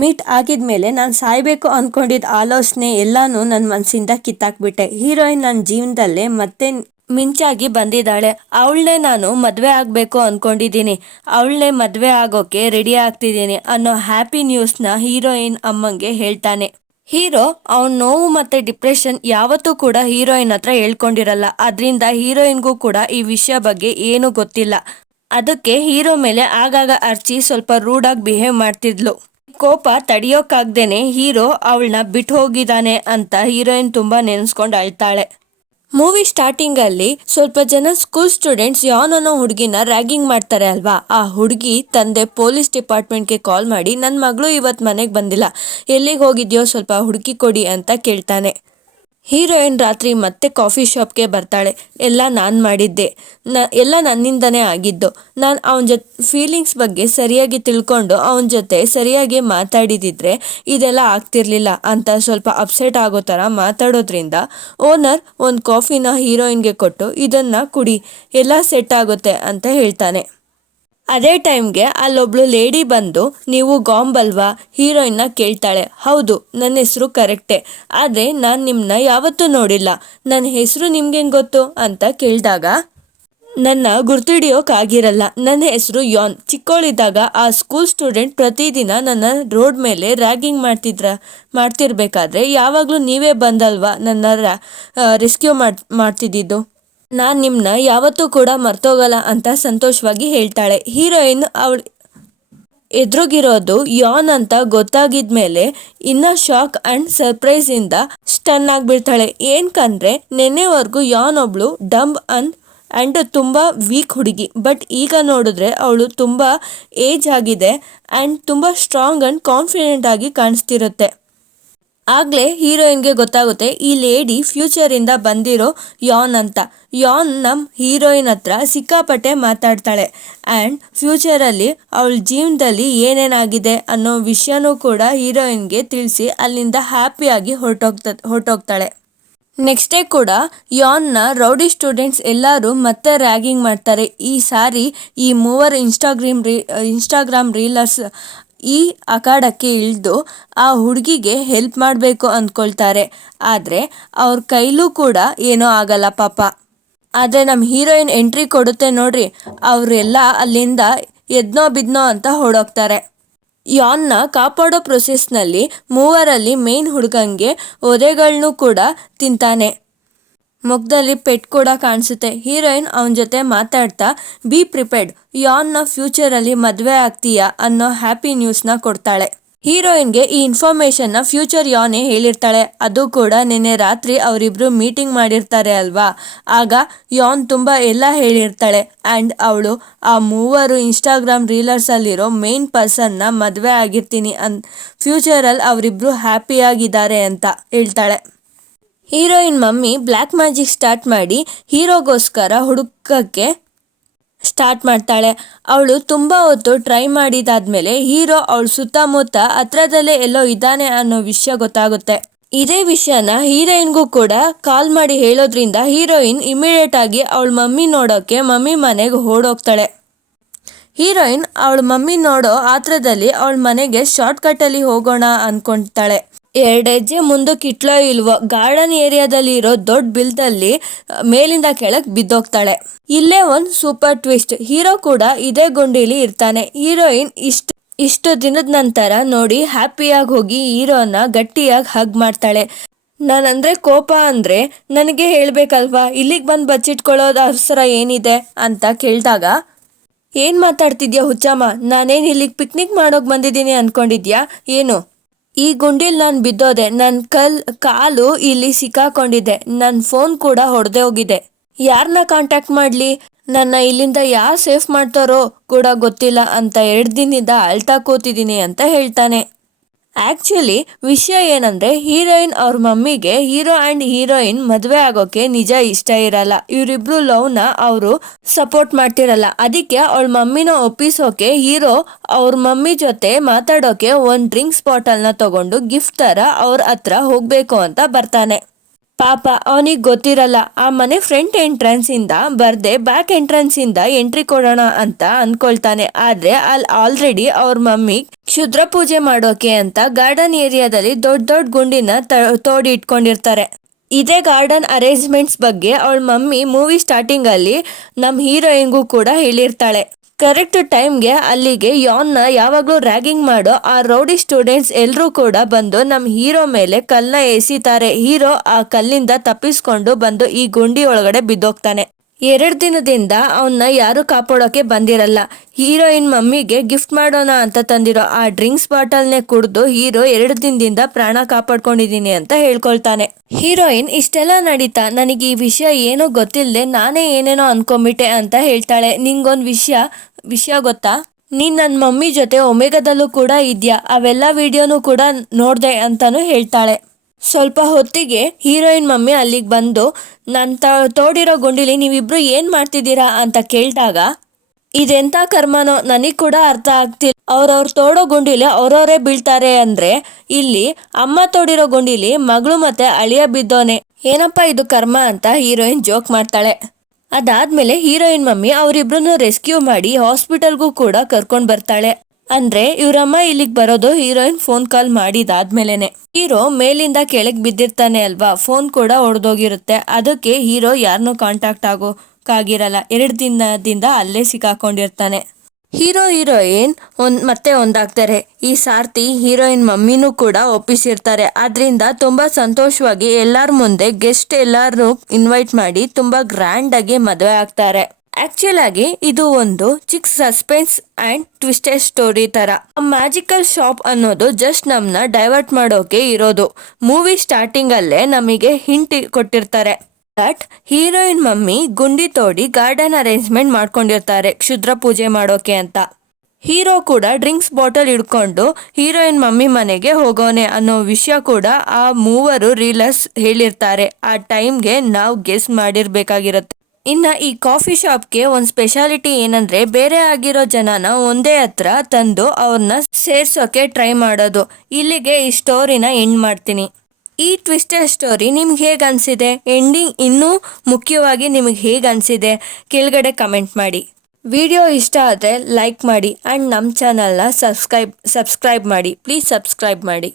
ಮೀಟ್ ಆಗಿದ್ಮೇಲೆ ನಾನು ಸಾಯ್ಬೇಕು ಅನ್ಕೊಂಡಿದ್ದ ಆಲೋಚನೆ ಎಲ್ಲಾನು ನನ್ನ ಮನಸ್ಸಿಂದ ಕಿತ್ತಾಕ್ಬಿಟ್ಟೆ. ಹೀರೋಯಿನ್ ನನ್ನ ಜೀವನದಲ್ಲೇ ಮತ್ತೆ ಮಿಂಚಾಗಿ ಬಂದಿದ್ದಾಳೆ. ಅವಳನ್ನೇ ನಾನು ಮದುವೆ ಆಗಬೇಕು ಅಂದ್ಕೊಂಡಿದ್ದೀನಿ, ಅವಳನ್ನೇ ಮದುವೆ ಆಗೋಕೆ ರೆಡಿ ಆಗ್ತಿದ್ದೀನಿ ಅನ್ನೋ ಹ್ಯಾಪಿ ನ್ಯೂಸ್ನ ಹೀರೋಯಿನ್ ಅಮ್ಮಂಗೆ ಹೇಳ್ತಾನೆ. ಹೀರೋ ಅವನ ನೋವು ಮತ್ತೆ ಡಿಪ್ರೆಷನ್ ಯಾವತ್ತೂ ಕೂಡ ಹೀರೋಯಿನ್ ಹತ್ರ ಹೇಳ್ಕೊಂಡಿರಲ್ಲ. ಅದರಿಂದ ಹೀರೋಯಿನ್ಗೂ ಕೂಡ ಈ ವಿಷಯ ಬಗ್ಗೆ ಏನು ಗೊತ್ತಿಲ್ಲ. ಅದಕ್ಕೆ ಹೀರೋ ಮೇಲೆ ಆಗಾಗ ಅರ್ಚಿ ಸ್ವಲ್ಪ ರೂಡಾಗಿ ಬಿಹೇವ್ ಮಾಡ್ತಿದ್ಲು. ಕೋಪ ತಡಿಯೋಕ್ಕಾಗ್ದೇನೆ ಹೀರೋ ಅವಳನ್ನ ಬಿಟ್ಟು ಹೋಗಿದ್ದಾನೆ ಅಂತ ಹೀರೋಯಿನ್ ತುಂಬಾ ನೆನೆಸ್ಕೊಂಡು ಅಳ್ತಾಳೆ. ಮೂವಿ ಸ್ಟಾರ್ಟಿಂಗ್ ಅಲ್ಲಿ ಸ್ವಲ್ಪ ಜನ ಸ್ಕೂಲ್ ಸ್ಟೂಡೆಂಟ್ಸ್ ಯಾನ್ ಅನ್ನೋ ಹುಡುಗಿನ ರ್ಯಾಗಿಂಗ್ ಮಾಡ್ತಾರೆ ಅಲ್ವಾ. ಆ ಹುಡುಗಿ ತಂದೆ ಪೊಲೀಸ್ ಡಿಪಾರ್ಟ್ಮೆಂಟ್ಗೆ ಕಾಲ್ ಮಾಡಿ, ನನ್ನ ಮಗಳು ಇವತ್ತು ಮನೆಗೆ ಬಂದಿಲ್ಲ, ಎಲ್ಲಿಗೆ ಹೋಗಿದ್ಯೋ ಸ್ವಲ್ಪ ಹುಡುಕಿ ಕೊಡಿ ಅಂತ ಕೇಳ್ತಾನೆ. ಹೀರೋಯಿನ್ ರಾತ್ರಿ ಮತ್ತೆ ಕಾಫಿ ಶಾಪ್ಗೆ ಬರ್ತಾಳೆ. ಎಲ್ಲ ನಾನು ಮಾಡಿದ್ದೆ, ಎಲ್ಲ ನನ್ನಿಂದನೇ ಆಗಿದ್ದು. ನಾನು ಅವನ ಜೊತೆ ಫೀಲಿಂಗ್ಸ್ ಬಗ್ಗೆ ಸರಿಯಾಗಿ ತಿಳ್ಕೊಂಡು ಅವನ ಜೊತೆ ಸರಿಯಾಗಿ ಮಾತಾಡಿದಿದ್ರೆ ಇದೆಲ್ಲ ಆಗ್ತಿರ್ಲಿಲ್ಲ ಅಂತ ಸ್ವಲ್ಪ ಅಪ್ಸೆಟ್ ಆಗೋ ಥರ ಮಾತಾಡೋದ್ರಿಂದ ಓನರ್ ಒಂದು ಕಾಫಿನ ಹೀರೋಯಿನ್ಗೆ ಕೊಟ್ಟು, ಇದನ್ನು ಕುಡಿ, ಎಲ್ಲ ಸೆಟ್ ಆಗುತ್ತೆ ಅಂತ ಹೇಳ್ತಾನೆ. ಅದೇ ಟೈಮ್ಗೆ ಅಲ್ಲೊಬ್ಳು ಲೇಡಿ ಬಂದು, ನೀವು ಗಾಂಬ್ ಅಲ್ವಾ ಹೀರೋಯಿನ್ನ ಕೇಳ್ತಾಳೆ. ಹೌದು, ನನ್ನ ಹೆಸರು ಕರೆಕ್ಟೇ, ಆದರೆ ನಾನು ನಿಮ್ಮನ್ನ ಯಾವತ್ತೂ ನೋಡಿಲ್ಲ, ನನ್ನ ಹೆಸರು ನಿಮ್ಗೇನು ಗೊತ್ತು ಅಂತ ಕೇಳಿದಾಗ, ನನ್ನ ಗುರ್ತಿಡಿಯೋಕ್ಕಾಗಿರಲ್ಲ, ನನ್ನ ಹೆಸರು ಯಾನ್. ಚಿಕ್ಕವಳಿದ್ದಾಗ ಆ ಸ್ಕೂಲ್ ಸ್ಟೂಡೆಂಟ್ ಪ್ರತಿದಿನ ನನ್ನ ರೋಡ್ ಮೇಲೆ ರ್ಯಾಗಿಂಗ್ ಮಾಡ್ತಿರ್ಬೇಕಾದ್ರೆ ಯಾವಾಗಲೂ ನೀವೇ ಬಂದಲ್ವಾ ನನ್ನ ರೆಸ್ಕ್ಯೂ ಮಾಡ್ತಿದ್ದಿದ್ದು, ನಾನು ನಿಮ್ಮನ್ನ ಯಾವತ್ತೂ ಕೂಡ ಮರ್ತೋಗಲ್ಲ ಅಂತ ಸಂತೋಷವಾಗಿ ಹೇಳ್ತಾಳೆ. ಹೀರೋಯಿನ್ ಅವಳು ಎದುರುಗಿರೋದು ಯಾನ್ ಅಂತ ಗೊತ್ತಾಗಿದ್ಮೇಲೆ ಇನ್ನ ಶಾಕ್ ಅಂಡ್ ಸರ್ಪ್ರೈಸ್ ಇಂದ ಸ್ಟನ್ ಆಗಿಬಿಡ್ತಾಳೆ. ಏನಕ್ಕಂದ್ರೆ ನೆನ್ನೆವರೆಗೂ ಯಾನ್ ಒಬ್ಳು ಡಂಬ್ ಅಂಡ್ ತುಂಬಾ ವೀಕ್ ಹುಡುಗಿ, ಬಟ್ ಈಗ ನೋಡಿದ್ರೆ ಅವಳು ತುಂಬಾ ಏಜ್ ಆಗಿದೆ ಅಂಡ್ ತುಂಬಾ ಸ್ಟ್ರಾಂಗ್ ಅಂಡ್ ಕಾನ್ಫಿಡೆಂಟ್ ಆಗಿ ಕಾಣಿಸ್ತಿರುತ್ತೆ. ಆಗ್ಲೇ ಹೀರೋಯಿನ್ಗೆ ಗೊತ್ತಾಗುತ್ತೆ ಈ ಲೇಡಿ ಫ್ಯೂಚರ್ ಇಂದ ಬಂದಿರೋ ಯಾನ್ ಅಂತ. ಯಾನ್ ನಮ್ಮ ಹೀರೋಯಿನ್ ಹತ್ರ ಸಿಕ್ಕಾಪಟ್ಟೆ ಮಾತಾಡ್ತಾಳೆ ಆ್ಯಂಡ್ ಫ್ಯೂಚರಲ್ಲಿ ಅವಳ ಜೀವನದಲ್ಲಿ ಏನೇನಾಗಿದೆ ಅನ್ನೋ ವಿಷಯನೂ ಕೂಡ ಹೀರೋಯಿನ್ಗೆ ತಿಳಿಸಿ ಅಲ್ಲಿಂದ ಹ್ಯಾಪಿಯಾಗಿ ಹೊರಟೋಗ್ತಾಳೆ. ನೆಕ್ಸ್ಟ್ ಡೇ ಕೂಡ ಯಾನ್ನ ರೌಡಿ ಸ್ಟೂಡೆಂಟ್ಸ್ ಎಲ್ಲರೂ ಮತ್ತೆ ರ್ಯಾಗಿಂಗ್ ಮಾಡ್ತಾರೆ. ಈ ಸಾರಿ ಈ ಮೂವರು ಇನ್ಸ್ಟಾಗ್ರಾಮ್ ರೀಲರ್ಸ್ ಈ ಅಖಾಡಕ್ಕೆ ಇಳಿದು ಆ ಹುಡುಗಿಗೆ ಹೆಲ್ಪ್ ಮಾಡಬೇಕು ಅಂದ್ಕೊಳ್ತಾರೆ. ಆದರೆ ಅವ್ರ ಕೈಲೂ ಕೂಡ ಏನೋ ಆಗಲ್ಲ ಪಾಪ. ಆದರೆ ನಮ್ಮ ಹೀರೋಯಿನ್ ಎಂಟ್ರಿ ಕೊಡುತ್ತೆ ನೋಡ್ರಿ, ಅವರೆಲ್ಲ ಅಲ್ಲಿಂದ ಎದ್ನೋ ಬಿದ್ನೋ ಅಂತ ಹೊರಡೋಗ್ತಾರೆ. ಯಾನ್ನ ಕಾಪಾಡೋ ಪ್ರೊಸೆಸ್ನಲ್ಲಿ ಮೂವರಲ್ಲಿ ಮೇನ್ ಹುಡುಗಂಗೆ ಒದೆಗಳನ್ನೂ ಕೂಡ ತಿಂತಾನೆ. ಮುಖದಲ್ಲಿ ಪೆಟ್ ಕೂಡ ಕಾಣಿಸುತ್ತೆ. ಹೀರೋಯಿನ್ ಅವನ ಜೊತೆ ಮಾತಾಡ್ತಾ, ಬಿ ಪ್ರಿಪೇರ್ಡ್, ಯಾನ್ನ ಫ್ಯೂಚರಲ್ಲಿ ಮದುವೆ ಆಗ್ತೀಯಾ ಅನ್ನೋ ಹ್ಯಾಪಿ ನ್ಯೂಸ್ನ ಕೊಡ್ತಾಳೆ. ಹೀರೋಯಿನ್ಗೆ ಈ ಇನ್ಫಾರ್ಮೇಶನ್ ನ ಫ್ಯೂಚರ್ ಯಾನೇ ಹೇಳಿರ್ತಾಳೆ. ಅದು ಕೂಡ ನಿನ್ನೆ ರಾತ್ರಿ ಅವರಿಬ್ರು ಮೀಟಿಂಗ್ ಮಾಡಿರ್ತಾರೆ ಅಲ್ವಾ, ಆಗ ಯಾನ್ ತುಂಬಾ ಎಲ್ಲ ಹೇಳಿರ್ತಾಳೆ. ಅಂಡ್ ಅವಳು ಆ ಮೂವರು ಇನ್ಸ್ಟಾಗ್ರಾಮ್ ರೀಲರ್ಸ್ ಅಲ್ಲಿರೋ ಮೇನ್ ಪರ್ಸನ್ ನ ಮದ್ವೆ ಆಗಿರ್ತೀನಿ ಫ್ಯೂಚರ್ ಅಲ್ಲಿ ಅವರಿಬ್ರು ಹ್ಯಾಪಿ ಆಗಿದ್ದಾರೆ ಅಂತ ಹೇಳ್ತಾಳೆ. Heroine mummy black magic start ಮಾಡಿ ಹೀರೋಗೋಸ್ಕರ ಹುಡುಕಕ್ಕೆ ಸ್ಟಾರ್ಟ್ ಮಾಡ್ತಾಳೆ. ಅವಳು ತುಂಬಾ ಹೊತ್ತು ಟ್ರೈ ಮಾಡಿದಾದ್ಮೇಲೆ ಹೀರೋ ಅವಳ ಸುತ್ತಮುತ್ತ ಹತ್ರದಲ್ಲೇ ಎಲ್ಲೋ ಇದ್ದಾನೆ ಅನ್ನೋ ವಿಷಯ ಗೊತ್ತಾಗುತ್ತೆ. ಇದೇ ವಿಷಯನ ಹೀರೋಯಿನ್ಗೂ ಕೂಡ ಕಾಲ್ ಮಾಡಿ ಹೇಳೋದ್ರಿಂದ ಹೀರೋಯಿನ್ ಇಮಿಡಿಯೇಟ್ ಆಗಿ ಅವಳ ಮಮ್ಮಿ ನೋಡೋಕೆ ಮಮ್ಮಿ ಮನೆಗೆ ಓಡೋಗ್ತಾಳೆ. ಹೀರೋಯಿನ್ ಅವಳ ಮಮ್ಮಿ ನೋಡೋ ಆತ್ರದಲ್ಲಿ ಅವಳ ಮನೆಗೆ ಶಾರ್ಟ್ ಕಟ್ ಅಲ್ಲಿ ಹೋಗೋಣ ಅನ್ಕೊಂತಾಳೆ. 2 ಹೆಜ್ಜೆ ಮುಂದಕ್ಕೆ ಇಟ್ಲೋ ಇಲ್ವೋ ಗಾರ್ಡನ್ ಏರಿಯಾದಲ್ಲಿ ಇರೋ ದೊಡ್ಡ ಬಿಲ್ದಲ್ಲಿ ಮೇಲಿಂದ ಕೆಳಗ್ ಬಿದ್ದೋಗ್ತಾಳೆ. ಇಲ್ಲೇ ಒಂದ್ ಸೂಪರ್ ಟ್ವಿಸ್ಟ್, ಹೀರೋ ಕೂಡ ಇದೇ ಗುಂಡಿಲಿ ಇರ್ತಾನೆ. ಹೀರೋಯಿನ್ ಇಷ್ಟು ದಿನದ ನಂತರ ನೋಡಿ ಹ್ಯಾಪಿಯಾಗಿ ಹೋಗಿ ಹೀರೋನ ಗಟ್ಟಿಯಾಗಿ ಹಗ್ ಮಾಡ್ತಾಳೆ. ನಾನಂದ್ರೆ ಕೋಪ ಅಂದ್ರೆ ನನಗೆ ಹೇಳ್ಬೇಕಲ್ವಾ, ಇಲ್ಲಿಗೆ ಬಂದು ಬಚ್ಚಿಟ್ಕೊಳ್ಳೋದು ಅವಸರ ಏನಿದೆ ಅಂತ ಕೇಳಿದಾಗ, ಏನ್ ಮಾತಾಡ್ತಿದ್ಯಾ ಹುಚ್ಚಮ್ಮ, ನಾನೇನ್ ಇಲ್ಲಿಗೆ ಪಿಕ್ನಿಕ್ ಮಾಡೋಕ್ ಬಂದಿದ್ದೀನಿ ಅನ್ಕೊಂಡಿದ್ಯಾ ಏನು? ಈ ಗುಂಡಿಲ್ ನಾನು ಬಿದ್ದೋದೆ, ನನ್ನ ಕಾಲು ಇಲ್ಲಿ ಸಿಕ್ಕಾಕೊಂಡಿದೆ, ನನ್ನ ಫೋನ್ ಕೂಡ ಹೊಡೆದೇ ಹೋಗಿದೆ, ಯಾರನ್ನ ಕಾಂಟ್ಯಾಕ್ಟ್ ಮಾಡ್ಲಿ, ನನ್ನ ಇಲ್ಲಿಂದ ಯಾರು ಸೇಫ್ ಮಾಡ್ತಾರೋ ಕೂಡ ಗೊತ್ತಿಲ್ಲ ಅಂತ 2 ದಿನದಿಂದ ಅಳ್ತಾ ಕೂತಿದ್ದೀನಿ ಅಂತ ಹೇಳ್ತಾನೆ. ಆಕ್ಚುಲಿ ವಿಷಯ ಏನಂದ್ರೆ ಹೀರೋಯಿನ್ ಅವ್ರ ಮಮ್ಮಿಗೆ ಹೀರೋ ಅಂಡ್ ಹೀರೋಯಿನ್ ಮದ್ವೆ ಆಗೋಕೆ ನಿಜ ಇಷ್ಟ ಇರಲ್ಲ. ಇವರಿಬ್ರು ಲವ್ನ ಅವರು ಸಪೋರ್ಟ್ ಮಾಡ್ತಿರಲ್ಲ. ಅದಕ್ಕೆ ಅವಳ ಮಮ್ಮಿನ ಒಪ್ಪಿಸೋಕೆ ಹೀರೋ ಅವ್ರ ಮಮ್ಮಿ ಜೊತೆ ಮಾತಾಡೋಕೆ ಒಂದ್ ಡ್ರಿಂಕ್ಸ್ ಬಾಟಲ್ ನ ತಗೊಂಡು ಗಿಫ್ಟ್ ತರ ಅವ್ರ ಹತ್ರ ಹೋಗ್ಬೇಕು ಅಂತ ಬರ್ತಾನೆ. ಪಾಪ ಅವನಿಗೆ ಗೊತ್ತಿರಲ್ಲ, ಆ ಮನೆ ಫ್ರಂಟ್ ಎಂಟ್ರೆನ್ಸ್ ಇಂದ ಬರ್ದೆ ಬ್ಯಾಕ್ ಎಂಟ್ರೆನ್ಸ್ ಇಂದ ಎಂಟ್ರಿ ಕೊಡೋಣ ಅಂತ ಅನ್ಕೊಳ್ತಾನೆ. ಆದ್ರೆ ಅಲ್ಲಿ ಆಲ್ರೆಡಿ ಅವ್ರ ಮಮ್ಮಿ ಕ್ಷುದ್ರ ಪೂಜೆ ಮಾಡೋಕೆ ಅಂತ ಗಾರ್ಡನ್ ಏರಿಯಾದಲ್ಲಿ ದೊಡ್ಡ ಗುಂಡಿನ ತೋಡಿ ಇಟ್ಕೊಂಡಿರ್ತಾರೆ. ಇದೇ ಗಾರ್ಡನ್ ಅರೇಂಜ್ಮೆಂಟ್ಸ್ ಬಗ್ಗೆ ಅವಳ ಮಮ್ಮಿ ಮೂವಿ ಸ್ಟಾರ್ಟಿಂಗ್ ಅಲ್ಲಿ ನಮ್ ಹೀರೋಯಿನ್ಗೂ ಕೂಡ ಹೇಳಿರ್ತಾಳೆ. ಕರೆಕ್ಟ್ ಟೈಮ್ಗೆ ಅಲ್ಲಿಗೆ ಯಾನ್ನ ಯಾವಾಗ್ಲೂ ರ್ಯಾಗಿಂಗ್ ಮಾಡೋ ಆ ರೌಡಿ ಸ್ಟೂಡೆಂಟ್ಸ್ ಎಲ್ರೂ ಕೂಡ ಬಂದು ನಮ್ ಹೀರೋ ಮೇಲೆ ಕಲ್ಲನ್ನ ಎಸಿತಾರೆ. ಹೀರೋ ಆ ಕಲ್ಲಿಂದ ತಪ್ಪಿಸ್ಕೊಂಡು ಬಂದು ಈ ಗುಂಡಿ ಒಳಗಡೆ ಬಿದ್ದೋಗ್ತಾನೆ. 2 ದಿನದಿಂದ ಅವನ್ನ ಯಾರು ಕಾಪಾಡೋಕೆ ಬಂದಿರಲ್ಲ. ಹೀರೋಯಿನ್ ಮಮ್ಮಿಗೆ ಗಿಫ್ಟ್ ಮಾಡೋಣ ಅಂತ ತಂದಿರೋ ಆ ಡ್ರಿಂಕ್ಸ್ ಬಾಟಲ್ನೇ ಕುಡ್ದು ಹೀರೋ 2 ದಿನದಿಂದ ಪ್ರಾಣ ಕಾಪಾಡ್ಕೊಂಡಿದೀನಿ ಅಂತ ಹೇಳ್ಕೊಳ್ತಾನೆ. ಹೀರೋಯಿನ್ ಇಷ್ಟೆಲ್ಲ ನಡೀತಾ ನನಗೆ ಈ ವಿಷಯ ಏನೋ ಗೊತ್ತಿಲ್ಲದೆ ನಾನೇ ಏನೇನೋ ಅನ್ಕೊಂಬಿಟ್ಟೆ ಅಂತ ಹೇಳ್ತಾಳೆ. ನಿಂಗೊಂದ್ ವಿಷಯ ಗೊತ್ತಾ, ನೀನ್ ನನ್ನ ಮಮ್ಮಿ ಜೊತೆ ಒಮೆಗಾದಲ್ಲೂ ಕೂಡ ಇದ್ಯಾ, ಅವೆಲ್ಲ ವಿಡಿಯೋನು ಕೂಡ ನೋಡ್ದೆ ಅಂತಾನು ಹೇಳ್ತಾಳೆ. ಸ್ವಲ್ಪ ಹೊತ್ತಿಗೆ ಹೀರೋಯಿನ್ ಮಮ್ಮಿ ಅಲ್ಲಿಗೆ ಬಂದು ನಾನು ತೋಡಿರೋ ಗುಂಡಿಲಿ ನೀವಿಬ್ರು ಏನ್ ಮಾಡ್ತಿದ್ದೀರಾ ಅಂತ ಕೇಳಿದಾಗ, ಇದೆಂತ ಕರ್ಮನೋ ನನಗ್ ಕೂಡ ಅರ್ಥ ಆಗ್ತಿಲ್ಲ, ಅವ್ರವ್ರು ತೋಡೋ ಗುಂಡಿಲಿ ಅವ್ರವರೇ ಬೀಳ್ತಾರೆ ಅಂದ್ರೆ ಇಲ್ಲಿ ಅಮ್ಮ ತೋಡಿರೋ ಗುಂಡಿಲಿ ಮಗಳು ಮತ್ತೆ ಅಳಿಯ ಬಿದ್ದೋನೆ, ಏನಪ್ಪಾ ಇದು ಕರ್ಮ ಅಂತ ಹೀರೋಯಿನ್ ಜೋಕ್ ಮಾಡ್ತಾಳೆ. ಅದಾದ್ಮೇಲೆ ಹೀರೋಯಿನ್ ಮಮ್ಮಿ ಅವರಿಬ್ರು ರೆಸ್ಕ್ಯೂ ಮಾಡಿ ಹಾಸ್ಪಿಟಲ್ಗೂ ಕೂಡ ಕರ್ಕೊಂಡ್ ಬರ್ತಾಳೆ. ಅಂದ್ರೆ ಇವ್ರಮ್ಮ ಇಲ್ಲಿಗೆ ಬರೋದು ಹೀರೋಯಿನ್ ಫೋನ್ ಕಾಲ್ ಮಾಡಿದಾದ್ಮೇಲೆನೆ. ಹೀರೋ ಮೇಲಿಂದ ಕೆಳಗ್ ಬಿದ್ದಿರ್ತಾನೆ ಅಲ್ವಾ, ಫೋನ್ ಕೂಡ ಒಡೆದೋಗಿರುತ್ತೆ. ಅದಕ್ಕೆ ಹೀರೋ ಯಾರನ್ನೂ ಕಾಂಟ್ಯಾಕ್ಟ್ ಆಗೋಕ್ಕಾಗಿರಲ್ಲ. 2 ದಿನದಿಂದ ಅಲ್ಲೇ ಸಿಕ್ಕಾಕೊಂಡಿರ್ತಾನೆ. ಹೀರೋ ಹೀರೋಯಿನ್ ಮತ್ತೆ ಒಂದಾಗ್ತಾರೆ. ಈ ಸಾರ್ತಿ ಹೀರೋಯಿನ್ ಮಮ್ಮಿನೂ ಕೂಡ ಒಪ್ಪಿಸಿರ್ತಾರೆ. ಆದ್ರಿಂದ ತುಂಬಾ ಸಂತೋಷವಾಗಿ ಎಲ್ಲಾರ ಮುಂದೆ ಗೆಸ್ಟ್ ಎಲ್ಲಾರು ಇನ್ವೈಟ್ ಮಾಡಿ ತುಂಬಾ ಗ್ರ್ಯಾಂಡ್ ಆಗಿ ಮದುವೆ ಆಗ್ತಾರೆ. ಆಕ್ಚುಲ್ ಆಗಿ ಇದು ಒಂದು ಚಿಕ್ಕ ಸಸ್ಪೆನ್ಸ್ ಅಂಡ್ ಟ್ವಿಸ್ಟೆಡ್ ಸ್ಟೋರಿ ತರ. ಮ್ಯಾಜಿಕಲ್ ಶಾಪ್ ಅನ್ನೋದು ಜಸ್ಟ್ ನಮ್ನ ಡೈವರ್ಟ್ ಮಾಡೋಕೆ ಇರೋದು. ಮೂವಿ ಸ್ಟಾರ್ಟಿಂಗ್ ಅಲ್ಲೇ ನಮಗೆ ಹಿಂಟ್ ಕೊಟ್ಟಿರ್ತಾರೆ. ಬಟ್ ಹೀರೋಯಿನ್ ಮಮ್ಮಿ ಗುಂಡಿ ತೋಡಿ ಗಾರ್ಡನ್ ಅರೇಂಜ್ಮೆಂಟ್ ಮಾಡ್ಕೊಂಡಿರ್ತಾರೆ ಕ್ಷುದ್ರ ಪೂಜೆ ಮಾಡೋಕೆ ಅಂತ. ಹೀರೋ ಕೂಡ ಡ್ರಿಂಕ್ಸ್ ಬಾಟಲ್ ಹಿಡ್ಕೊಂಡು ಹೀರೋಯಿನ್ ಮಮ್ಮಿ ಮನೆಗೆ ಹೋಗೋನೆ ಅನ್ನೋ ವಿಷಯ ಕೂಡ ಆ ಮೂವರು ರೀಲರ್ಸ್ ಹೇಳಿರ್ತಾರೆ. ಆ ಟೈಮ್ಗೆ ನಾವು ಗೆಸ್ ಮಾಡಿರ್ಬೇಕಾಗಿರುತ್ತೆ. ಇನ್ನ ಈ ಕಾಫಿ ಶಾಪ್ಗೆ ಒಂದ್ ಸ್ಪೆಷಾಲಿಟಿ ಏನಂದ್ರೆ ಬೇರೆ ಆಗಿರೋ ಜನನ ಒಂದೇ ಹತ್ರ ತಂದು ಅವ್ರನ್ನ ಸೇರ್ಸೋಕೆ ಟ್ರೈ ಮಾಡೋದು. ಇಲ್ಲಿಗೆ ಈ ಸ್ಟೋರಿನ ಎಂಡ್ ಮಾಡ್ತೀನಿ. ಈ ಟ್ವಿಸ್ಟೆಡ್ ಸ್ಟೋರಿ ನಿಮ್ಗೆ ಹೇಗೆ ಅನಿಸಿದೆ, ಎಂಡಿಂಗ್ ಇನ್ನೂ ಮುಖ್ಯವಾಗಿ ನಿಮಗೆ ಹೇಗೆ ಅನಿಸಿದೆ ಕೆಳಗಡೆ ಕಮೆಂಟ್ ಮಾಡಿ. ವಿಡಿಯೋ ಇಷ್ಟ ಆದರೆ ಲೈಕ್ ಮಾಡಿ ಆ್ಯಂಡ್ ನಮ್ಮ ಚಾನಲ್ನ ಸಬ್ಸ್ಕ್ರೈಬ್ ಮಾಡಿ. ಪ್ಲೀಸ್ ಸಬ್ಸ್ಕ್ರೈಬ್ ಮಾಡಿ.